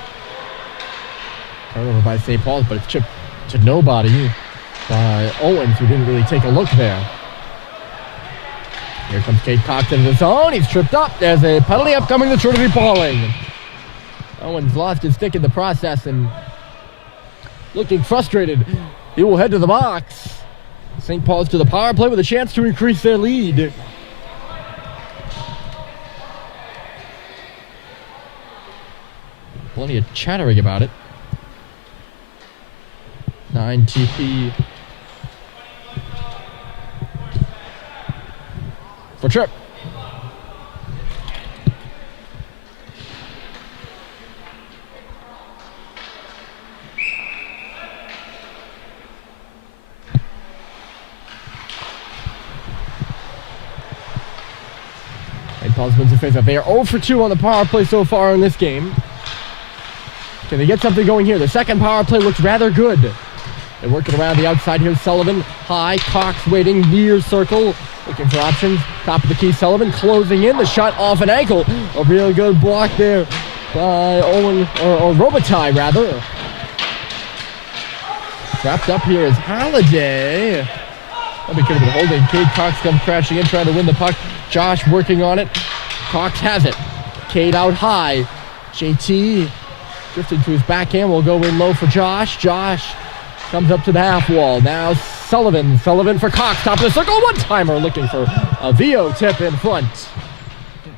Turnover by St. Paul's, but it's chipped to nobody by Owens, who didn't really take a look there. Here comes Cade Cox into the zone. He's tripped up. There's a penalty upcoming to Trinity-Pawling. Owens lost his stick in the process and looking frustrated. He will head to the box. St. Paul's to the power play with a chance to increase their lead. Plenty of chattering about it. 9 TP for Tripp. St. Paul's wins the faceoff. They are 0 for 2 on the power play so far in this game. Can they get something going here? The second power play looks rather good. They're working around the outside here. Sullivan, high, Cox waiting, near circle. Looking for options. Top of the key, Sullivan closing in. The shot off an ankle. A really good block there by Owen, or Robitaille, rather. Wrapped up here is Halliday. Probably could have been holding. Cade Cox comes crashing in, trying to win the puck. Josh working on it. Cox has it. Cade out high. JT drifting to his backhand. Will go in low for Josh. Josh comes up to the half wall. Now Sullivan. Sullivan for Cox. Top of the circle. One-timer looking for a VO tip in front.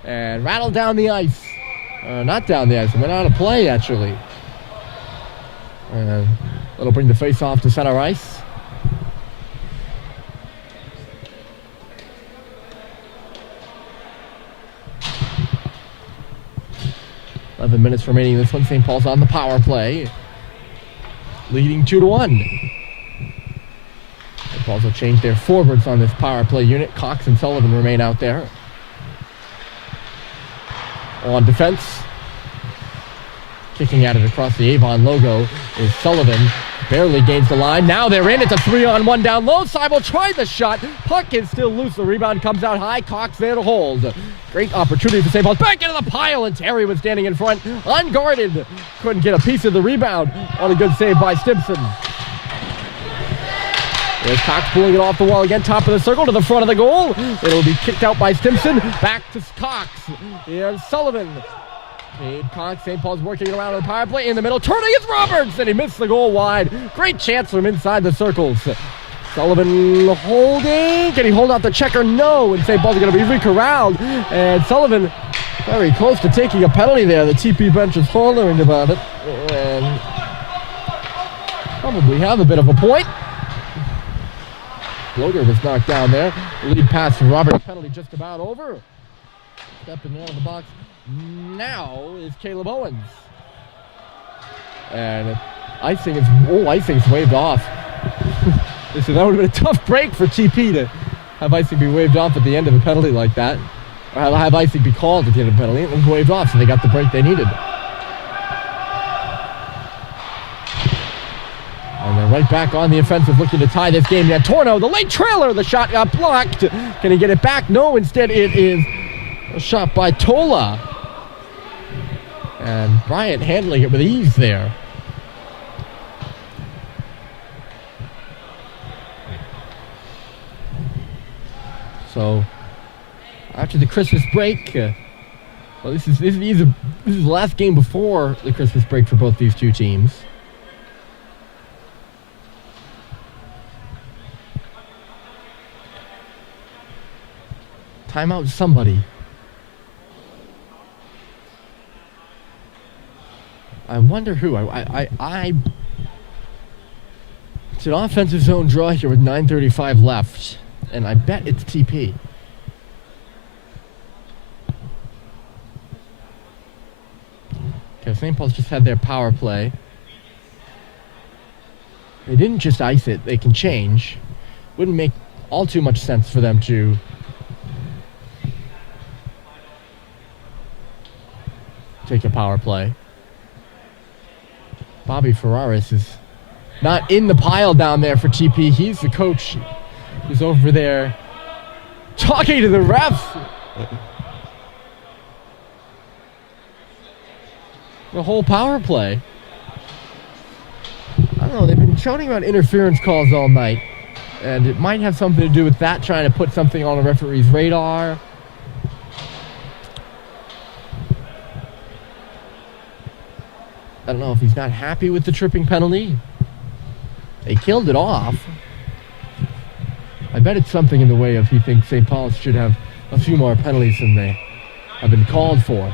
And rattled down the ice. Not down the ice. Went out of play, actually. And that'll bring the face-off to center ice. Eleven minutes remaining in this one. St. Paul's on the power play, leading 2-1. St. Paul's will change their forwards on this power play unit. Cox and Sullivan remain out there. On defense, kicking at it across the Avon logo is Sullivan. Barely gains the line. Now they're in. It's a 3-on-1 down low. Seibel tried the shot. Puck is still loose. The rebound comes out high. Cox there to hold. Great opportunity for St. Paul's. Back into the pile, and Terry was standing in front. Unguarded. Couldn't get a piece of the rebound. On a good save by Stimson. There's Cox pulling it off the wall again. Top of the circle to the front of the goal. It'll be kicked out by Stimson. Back to Cox. Here's Sullivan. Cade Cox, St. Paul's working around on the power play in the middle. Turning is Roberts, and he missed the goal wide. Great chance from inside the circles. Sullivan holding. Can he hold out the checker? No, and St. Paul's going to be re-corralled. And Sullivan very close to taking a penalty there. The TP bench is hollering about it. And probably have a bit of a point. Loder was knocked down there. The lead pass from Roberts. Penalty just about over. Stepping out of the box now is Caleb Owens. And icing's waved off. So that would have been a tough break for TP to have icing be waved off at the end of a penalty like that. Or have icing be called at the end of a penalty. It was waved off, so they got the break they needed. And they're right back on the offensive, looking to tie this game. Now Torno, the late trailer, the shot got blocked. Can he get it back? No, instead it is a shot by Tola. And Bryant handling it with ease there. So, after the Christmas break, this is the last game before the Christmas break for both these two teams. Timeout somebody. I wonder who. It's an offensive zone draw here with 9:35 left, and I bet it's TP. Okay, St. Paul's just had their power play. They didn't just ice it. They can change. Wouldn't make all too much sense for them to take a power play. Bobby Ferraris is not in the pile down there for TP. He's the coach who's over there talking to the refs. The whole power play. I don't know, they've been shouting about interference calls all night. And it might have something to do with that, trying to put something on a referee's radar. I don't know if he's not happy with the tripping penalty. They killed it off. I bet it's something in the way of he thinks St. Paul's should have a few more penalties than they have been called for.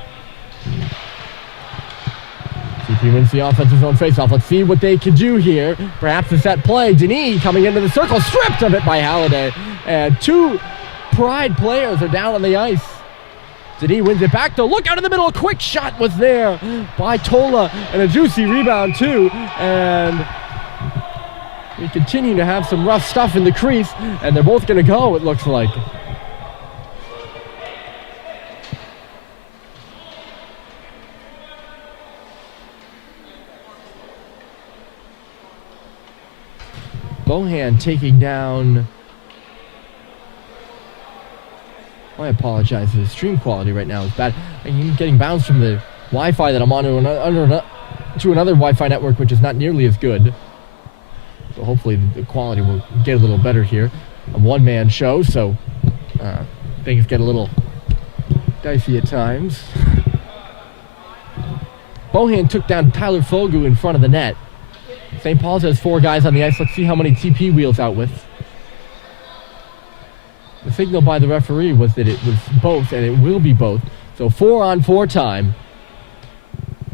CP wins the offensive zone faceoff. Let's see what they can do here. Perhaps a set play. Denis coming into the circle, stripped of it by Halliday. And two Pride players are down on the ice. Denis wins it back, though. Look out in the middle. A quick shot was there by Tola, and a juicy rebound, too. And we continue to have some rough stuff in the crease, and they're both going to go, it looks like. Bohan taking down I apologize. The stream quality right now is bad. I'm getting bounced from the Wi-Fi that I'm on to another Wi-Fi network, which is not nearly as good. So hopefully the quality will get a little better here. A one-man show, so things get a little dicey at times. Bohan took down Tyler Fogu in front of the net. St. Paul's has 4 guys on the ice. Let's see how many TP Wheel's out with. The signal by the referee was that it was both, and it will be both. So 4-on-4 time.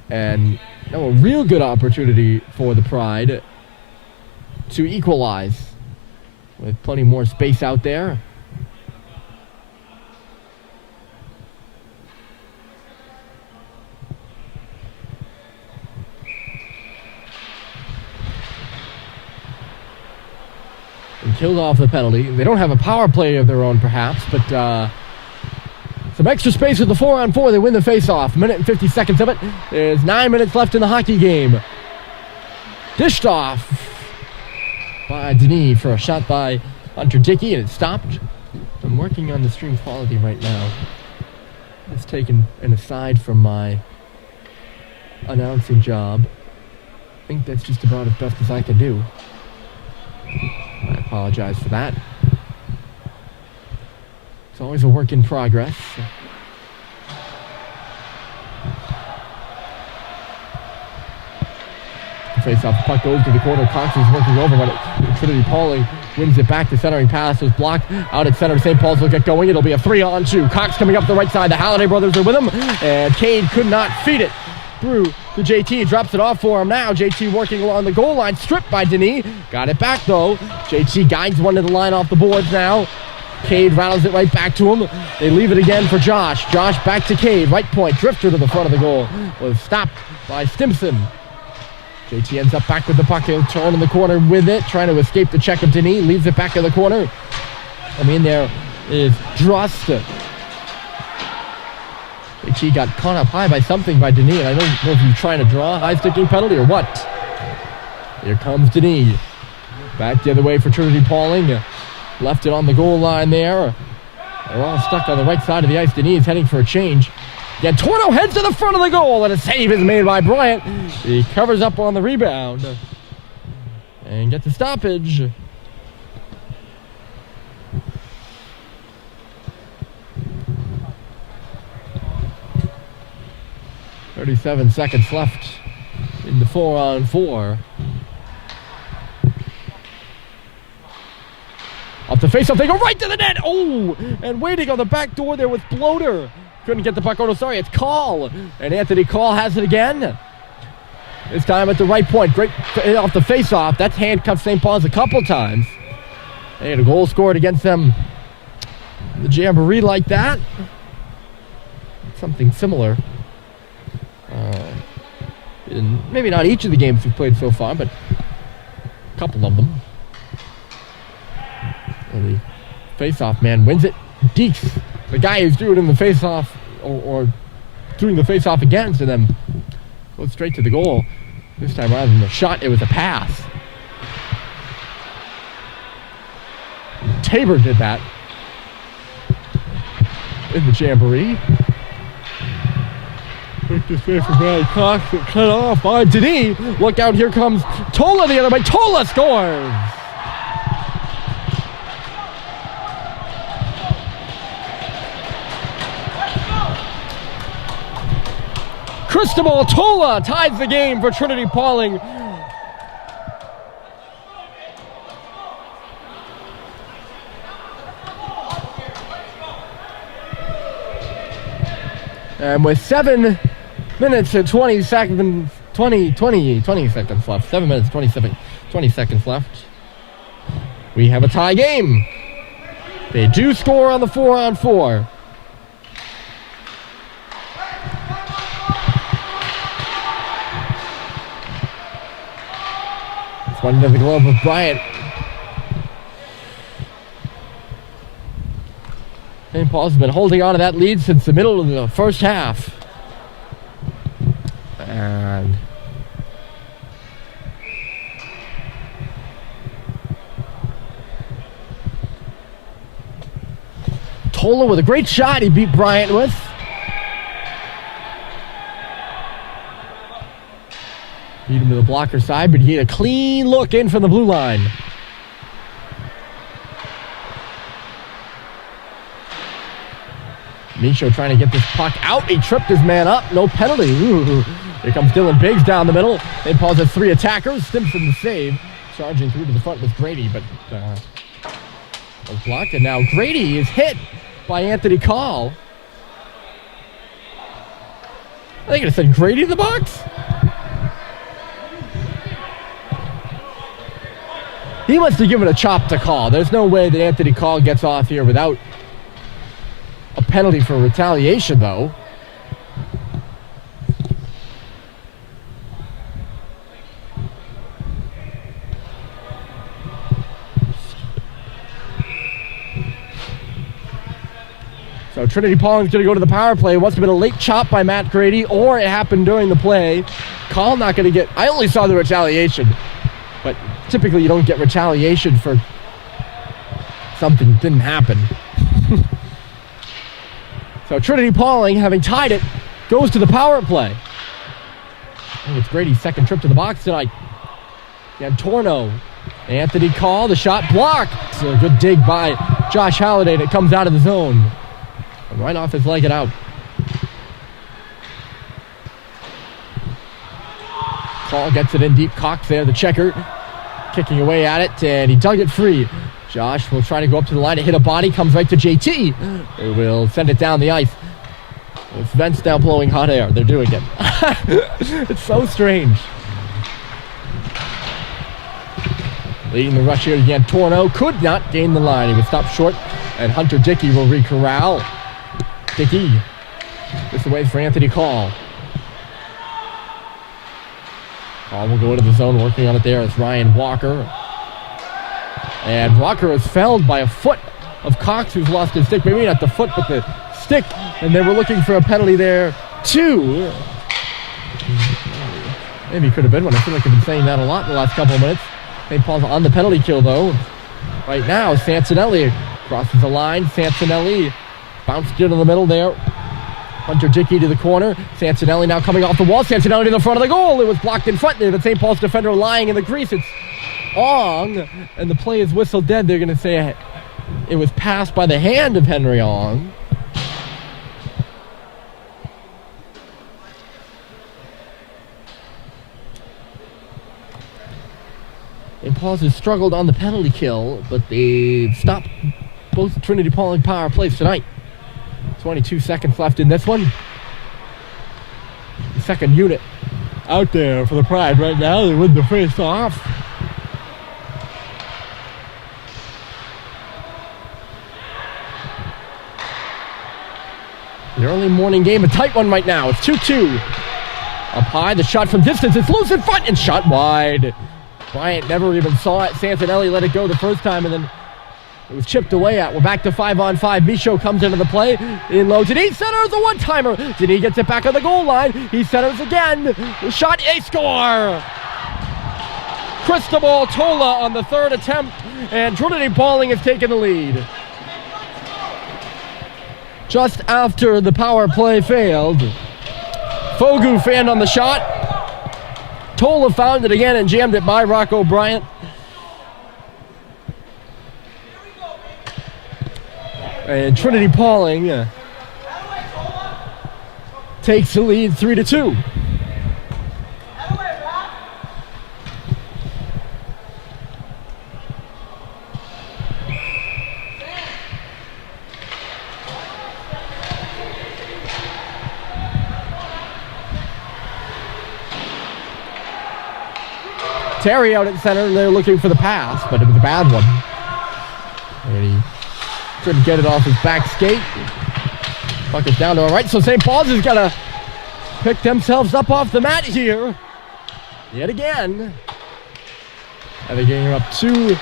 And now a real good opportunity for the Pride to equalize with plenty more space out there. And killed off the penalty. They don't have a power play of their own, perhaps, but some extra space with the 4-on-4. They win the face-off. Minute and 50 seconds of it. There's 9 minutes left in the hockey game. Dished off by Denis for a shot by Hunter Dickey, and it stopped. I'm working on the stream quality right now. It's taken an aside from my announcing job. I think that's just about as best as I can do. I apologize for that. It's always a work in progress. Face-off, puck goes to the corner. Cox is working over when Trinity-Pawling wins it back. The centering pass is blocked out at center. St. Paul's will get going. It'll be a 3-on-2. Cox coming up the right side. The Halliday brothers are with him, and Cade could not feed it through to JT. Drops it off for him now. JT working along the goal line. Stripped by Denis. Got it back though. JT guides one to the line off the boards now. Cade rattles it right back to him. They leave it again for Josh. Josh back to Cade. Right point. Drifter to the front of the goal. Was stopped by Stimson. JT ends up back with the puck. He'll turn in the corner with it, trying to escape the check of Denis. Leaves it back in the corner. There is Drust. JT got caught up high by something by Denis. I don't know if he's trying to draw a high-sticking penalty or what. Here comes Denis. Back the other way for Trinity-Pawling. Left it on the goal line there. They're all stuck on the right side of the ice. Denis is heading for a change. Again, Torno heads to the front of the goal, and a save is made by Bryant. He covers up on the rebound and gets a stoppage. .37 seconds left in the 4-on-4. Up the face-off, they go right to the net. Oh, and waiting on the back door there was Bloater. Couldn't get the puck. Oh, no, sorry, it's Call. And Anthony Call has it again. This time at the right point. Great off the face-off. That's handcuffed St. Paul's a couple times. They had a goal scored against them. The Jamboree like that. Something similar. In maybe not each of the games we've played so far, but a couple of them. And the face-off man wins it. Deeks, the guy who's doing in the face-off or doing the face-off against, and then goes straight to the goal. This time rather than a shot, it was a pass. Tabor did that in the Jamboree. Quick display for Brad Cox, cut off by Denis. Look out, here comes Tola the other way. Tola scores! Cristobal Tola ties the game for Trinity-Pawling. And with 7 minutes and 20 seconds, 20 seconds left. 7 minutes, 20 seconds left. We have a tie game. They do score on the 4-on-4. It's one into the glove of Bryant. St. Paul's has been holding on to that lead since the middle of the first half. And Tola with a great shot he beat Bryant with. Beat him to the blocker side, but he had a clean look in from the blue line. Micho trying to get this puck out. He tripped his man up. No penalty. Ooh. Here comes Dylan Biggs down the middle. They pause at 3 attackers. Stimson the save. Charging through to the front with Grady, but was blocked. And now Grady is hit by Anthony Call. I think it said Grady in the box. He must have given a chop to Call. There's no way that Anthony Call gets off here without a penalty for retaliation, though. So Trinity-Pawling's going to go to the power play. It must have been a late chop by Matt Grady, or it happened during the play. Call not going to get... I only saw the retaliation, but typically you don't get retaliation for something that didn't happen. So Trinity-Pawling, having tied it, goes to the power play. I think it's Grady's second trip to the box tonight. Torno, Anthony Call, the shot blocked. So a good dig by Josh Halliday, and it comes out of the zone. Right off his leg and out. Call gets it in deep. Cox there, the checker, kicking away at it, and he dug it free. Josh will try to go up to the line to hit a body, comes right to JT, who will send it down the ice. With vents now blowing hot air. They're doing it. It's so strange. Leading the rush here, Torno could not gain the line. He was stopped short, and Hunter Dickey will re-corral. Dickey, this away for Anthony Call. Call will go into the zone, working on it there as Ryan Walker. And Walker is felled by a foot of Cox, who's lost his stick. Maybe not the foot, but the stick. And they were looking for a penalty there, too. Maybe it could have been one. I feel like I've been saying that a lot in the last couple of minutes. St. Paul's on the penalty kill, though. Right now, Santinelli crosses the line. Santinelli bounced into the middle there. Hunter Dickey to the corner. Santinelli now coming off the wall. Santinelli to the front of the goal. It was blocked in front there, but St. Paul's defender lying in the crease. It's Ong, and the play is whistled dead. They're going to say it was passed by the hand of Henry Ong. St. Paul's has struggled on the penalty kill, but they've stopped both Trinity-Pawling power plays tonight. 22 seconds left in this one. The second unit out there for the Pride right now. They win the face off. The early morning game, a tight one right now. It's 2-2. Up high, the shot from distance. It's loose in front and shot wide. Bryant never even saw it. Santinelli let it go the first time, and then it was chipped away at. We're back to 5-on-5. Micho comes into the play. In low. Denis centers a one-timer. Denis gets it back on the goal line. He centers again. The shot, a score! Cristobal Tola on the third attempt, and Trinity-Pawling has taken the lead. Just after the power play failed, Fogu fanned on the shot. Tola found it again and jammed it by Rocco Bryant. And Trinity-Pawling takes the lead 3-2. Terry out at center, they're looking for the pass, but it was a bad one. And he couldn't get it off his back skate. Puck is down to our right, so St. Paul's has got to pick themselves up off the mat here. Yet again. And they're getting up two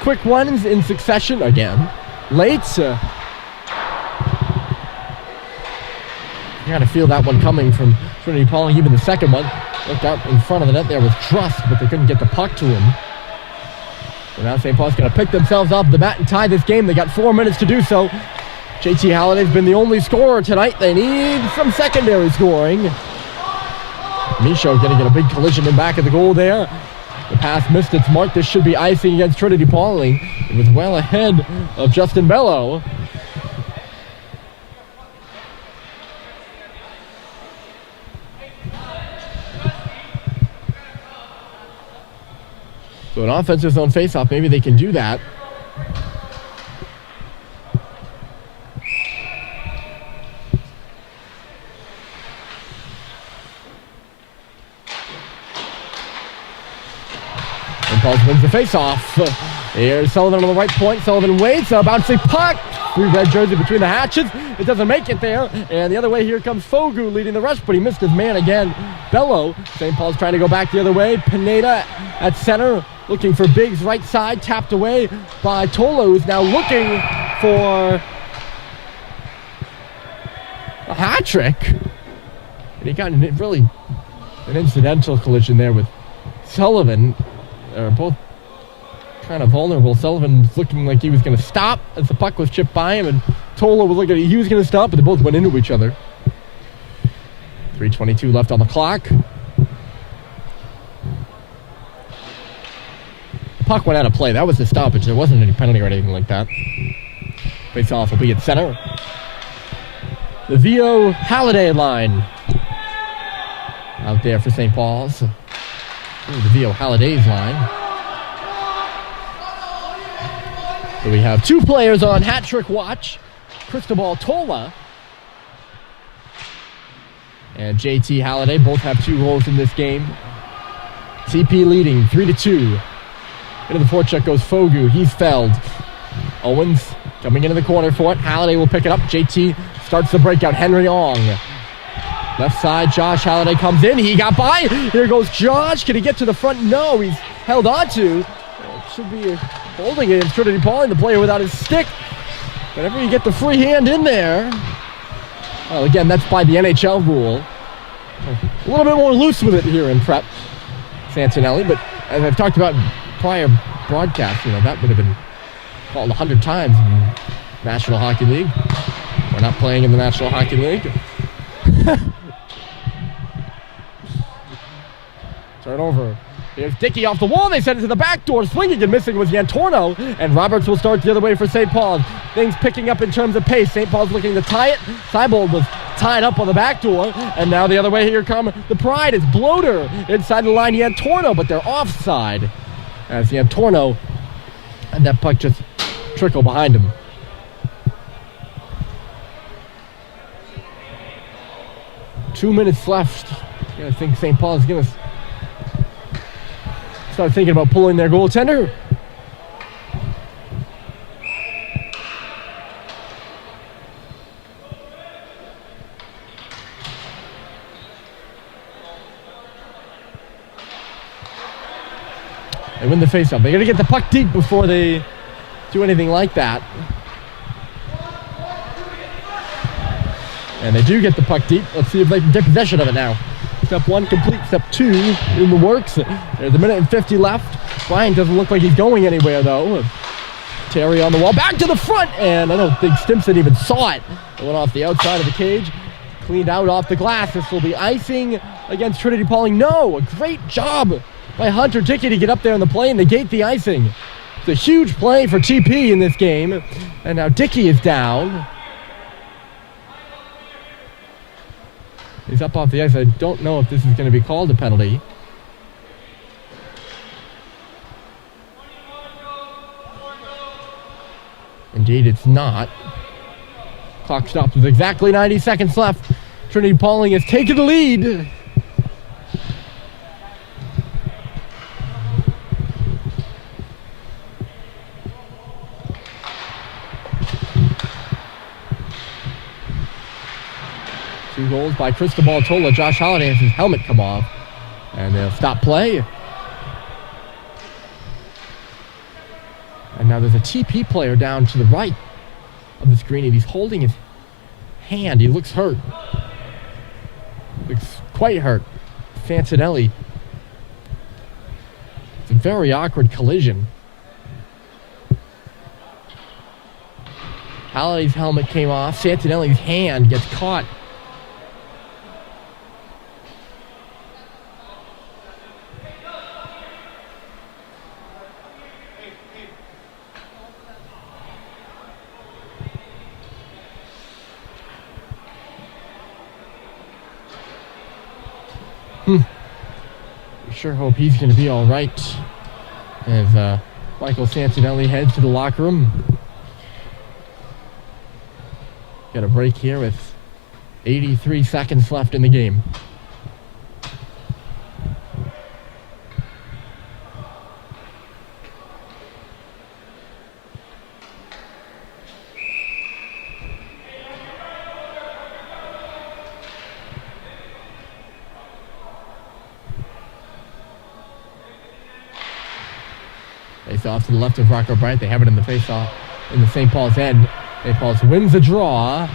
quick ones in succession again. Late. You got to feel that one coming from Trinity-Pawling, even the second one. Looked out in front of the net there with Trust, but they couldn't get the puck to him. So now St. Paul's going to pick themselves off the mat and tie this game. They got 4 minutes to do so. JT Halliday's been the only scorer tonight. They need some secondary scoring. Michaud getting in a big collision in back of the goal there. The pass missed its mark. This should be icing against Trinity-Pawling. It was well ahead of Justin Bello. So an offensive zone faceoff, maybe they can do that. And Pauls wins the faceoff. Here's Sullivan on the right point. Sullivan waits, a bouncing puck. Blue red jersey between the hatches. It doesn't make it there. And the other way, here comes Fogu leading the rush, but he missed his man again. Bello. St. Paul's trying to go back the other way. Pineda at center, looking for Biggs right side, tapped away by Tola, who's now looking for a hat trick. And he got really an incidental collision there with Sullivan. They're both kind of vulnerable. Sullivan was looking like he was going to stop as the puck was chipped by him, and Tola was looking like he was going to stop, but they both went into each other. 3:22 left on the clock. Puck went out of play. That was the stoppage. There wasn't any penalty or anything like that. Face off will be at center. The Vio Halliday line out there for St. Paul's. Ooh, the Vio Halliday's line. So we have two players on hat trick watch. Cristobal Tola and JT Halliday both have 2 goals in this game. TP leading 3-2. Into the forecheck goes Fogu. He's felled. Owens coming into the corner for it. Halliday will pick it up. JT starts the breakout. Henry Ong. Left side, Josh Halliday comes in. He got by. Here goes Josh. Can he get to the front? No, he's held on to. It should be holding it against Trinity-Pawling, the player without his stick. Whenever you get the free hand in there. Well, again, that's by the NHL rule. A little bit more loose with it here in prep, Santinelli, but as I've talked about in prior broadcasts, that would have been called 100 times in the National Hockey League. We're not playing in the National Hockey League. Turnover. Here's Dickey off the wall. They send it to the back door. Swinging and missing was Yantorno. And Roberts will start the other way for St. Paul's. Things picking up in terms of pace. St. Paul's looking to tie it. Seibold was tied up on the back door. And now the other way, here come the Pride. It's Bloater inside the line. Yantorno, but they're offside. As Yantorno and that puck just trickle behind him. Two minutes left. I think St. Paul is going to start thinking about pulling their goaltender. They win the faceoff. They got to get the puck deep before they do anything like that. And they do get the puck deep. Let's see if they can take possession of it now. Step 1 complete. Step 2 in the works. There's a minute and 50 left. Bryant doesn't look like he's going anywhere, though. Terry on the wall. Back to the front. And I don't think Stimson even saw it. It went off the outside of the cage. Cleaned out off the glass. This will be icing against Trinity-Pawling. No, a great job by Hunter Dickey to get up there in the play and negate the icing. It's a huge play for TP in this game. And now Dickey is down. He's up off the ice. I don't know if this is going to be called a penalty. Indeed, it's not. Clock stops with exactly 90 seconds left. Trinity-Pawling has taken the lead. Two goals by Cristobal Tola. Josh Halliday has his helmet come off. And they'll stop play. And now there's a TP player down to the right of the screen, and he's holding his hand. He looks hurt. Looks quite hurt. Fancinelli. It's a very awkward collision. Halliday's helmet came off. Santinelli's hand gets caught. We sure hope he's going to be all right as Michael Santinelli heads to the locker room. Got a break here with 83 seconds left in the game. Face-off to the left of Rocco Bryant. They have it in the face-off in the St. Paul's end. St. Paul's wins the draw.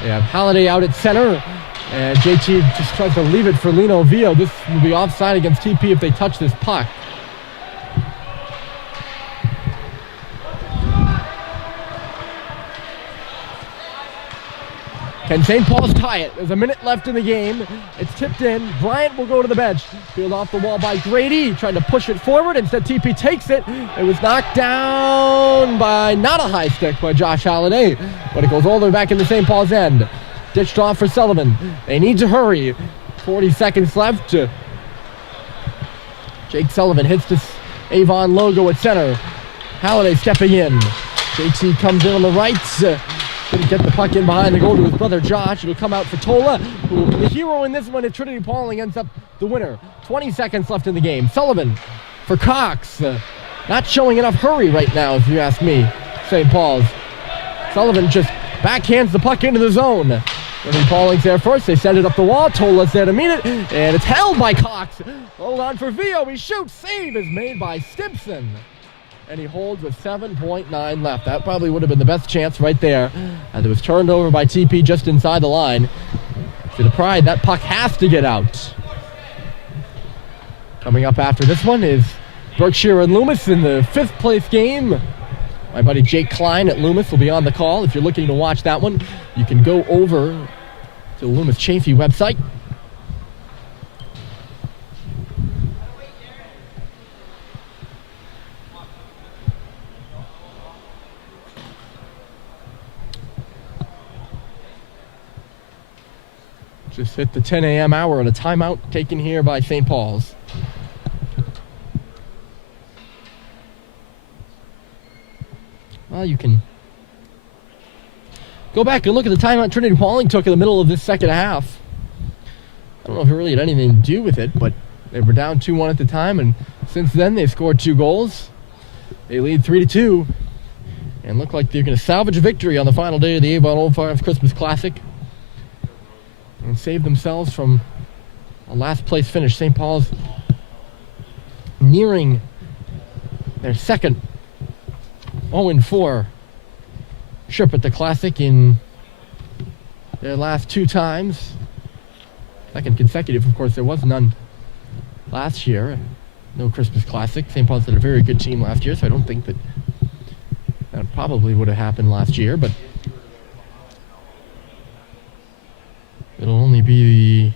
They have Halliday out at center. And JT just tries to leave it for Lino Vio. This will be offside against TP if they touch this puck. Can St. Paul's tie it? There's a minute left in the game. It's tipped in. Bryant will go to the bench. Field off the wall by Grady. Trying to push it forward. Instead, TP takes it. It was knocked down by not a high stick by Josh Halliday, but it goes all the way back in the St. Paul's end. Ditched off for Sullivan. They need to hurry. 40 seconds left. Jake Sullivan hits this Avon logo at center. Halliday stepping in. JT comes in on the right. Couldn't get the puck in behind the goal to his brother Josh. It'll come out for Tola, who will be the hero in this one if Trinity-Pawling ends up the winner. 20 seconds left in the game. Sullivan for Cox. Not showing enough hurry right now, if you ask me. St. Paul's. Sullivan just backhands the puck into the zone. Trinity-Pawling's there first. They send it up the wall. Tola's there to meet it. And it's held by Cox. Hold on for Vio. He shoots. Save is made by Stimpson. And he holds with 7.9 left. That probably would have been the best chance right there. As it was turned over by TP just inside the line. To the Pride, that puck has to get out. Coming up after this one is Berkshire and Loomis in the 5th place game. My buddy Jake Klein at Loomis will be on the call. If you're looking to watch that one, you can go over to the Loomis Chafee website. Just hit the 10 a.m. hour and a timeout taken here by St. Paul's. Well, you can go back and look at the timeout Trinity-Pawling took in the middle of this second half. I don't know if it really had anything to do with it, but they were down 2-1 at the time, and since then they've scored 2 goals. They lead 3-2 and look like they're going to salvage a victory on the final day of the Avon Old Farms Christmas Classic and save themselves from a last place finish. St. Paul's nearing their second 0-4 trip at the Classic in their last 2 times. Second consecutive, of course, there was none last year. No Christmas Classic. St. Paul's had a very good team last year, so I don't think that probably would have happened last year, but it'll only be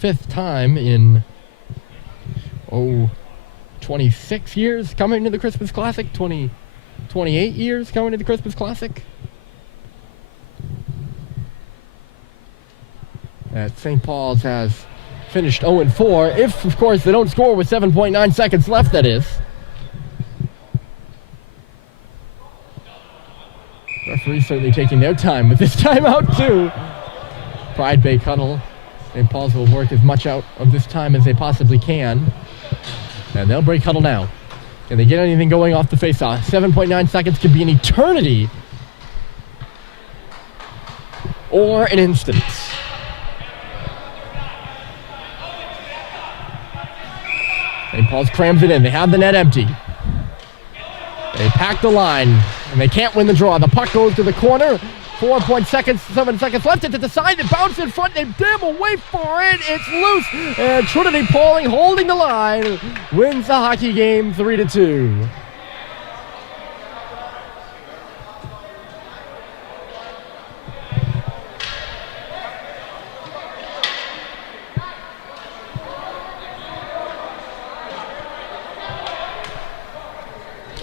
the 5th time in 26 years coming to the Christmas Classic, 28 years coming to the Christmas Classic. That St. Paul's has finished 0-4, if, of course, they don't score with 7.9 seconds left, that is. Referees certainly taking their time with this timeout, too. Pride Bay Cuddle. St. Paul's will work as much out of this time as they possibly can. And they'll break huddle now. Can they get anything going off the faceoff? 7.9 seconds could be an eternity. Or an instant. St. Paul's crams it in. They have the net empty. They pack the line, and they can't win the draw. The puck goes to the corner, 7 seconds left. It's the side that bounced in front. They damn away for it. It's loose. And Trinity-Pawling holding the line. Wins the hockey game 3-2.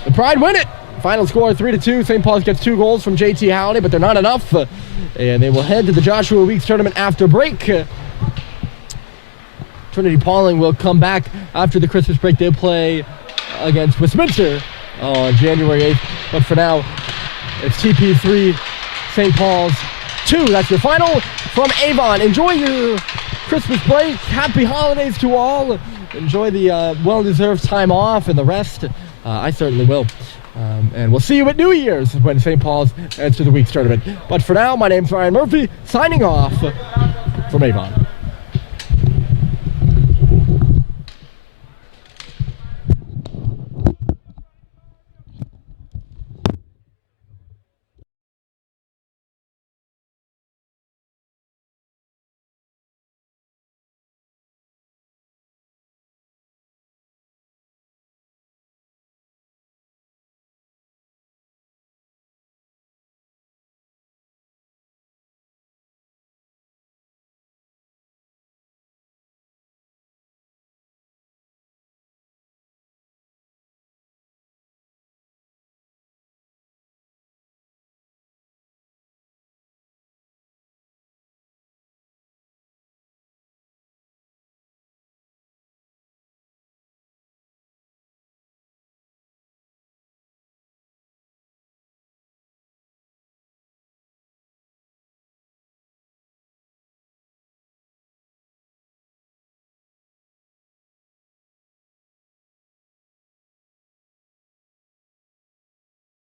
The Pride win it. Final score 3-2. St. Paul's gets 2 goals from JT Halliday, but they're not enough. And they will head to the Joshua Weeks tournament after break. Trinity-Pawling will come back after the Christmas break. They'll play against Westminster on January 8th. But for now, it's TP 3, St. Paul's 2. That's your final from Avon. Enjoy your Christmas break. Happy holidays to all. Enjoy the well-deserved time off and the rest. I certainly will. And we'll see you at New Year's when St. Paul's heads to the Weeks tournament. But for now, my name's Ryan Murphy, signing off from Avon.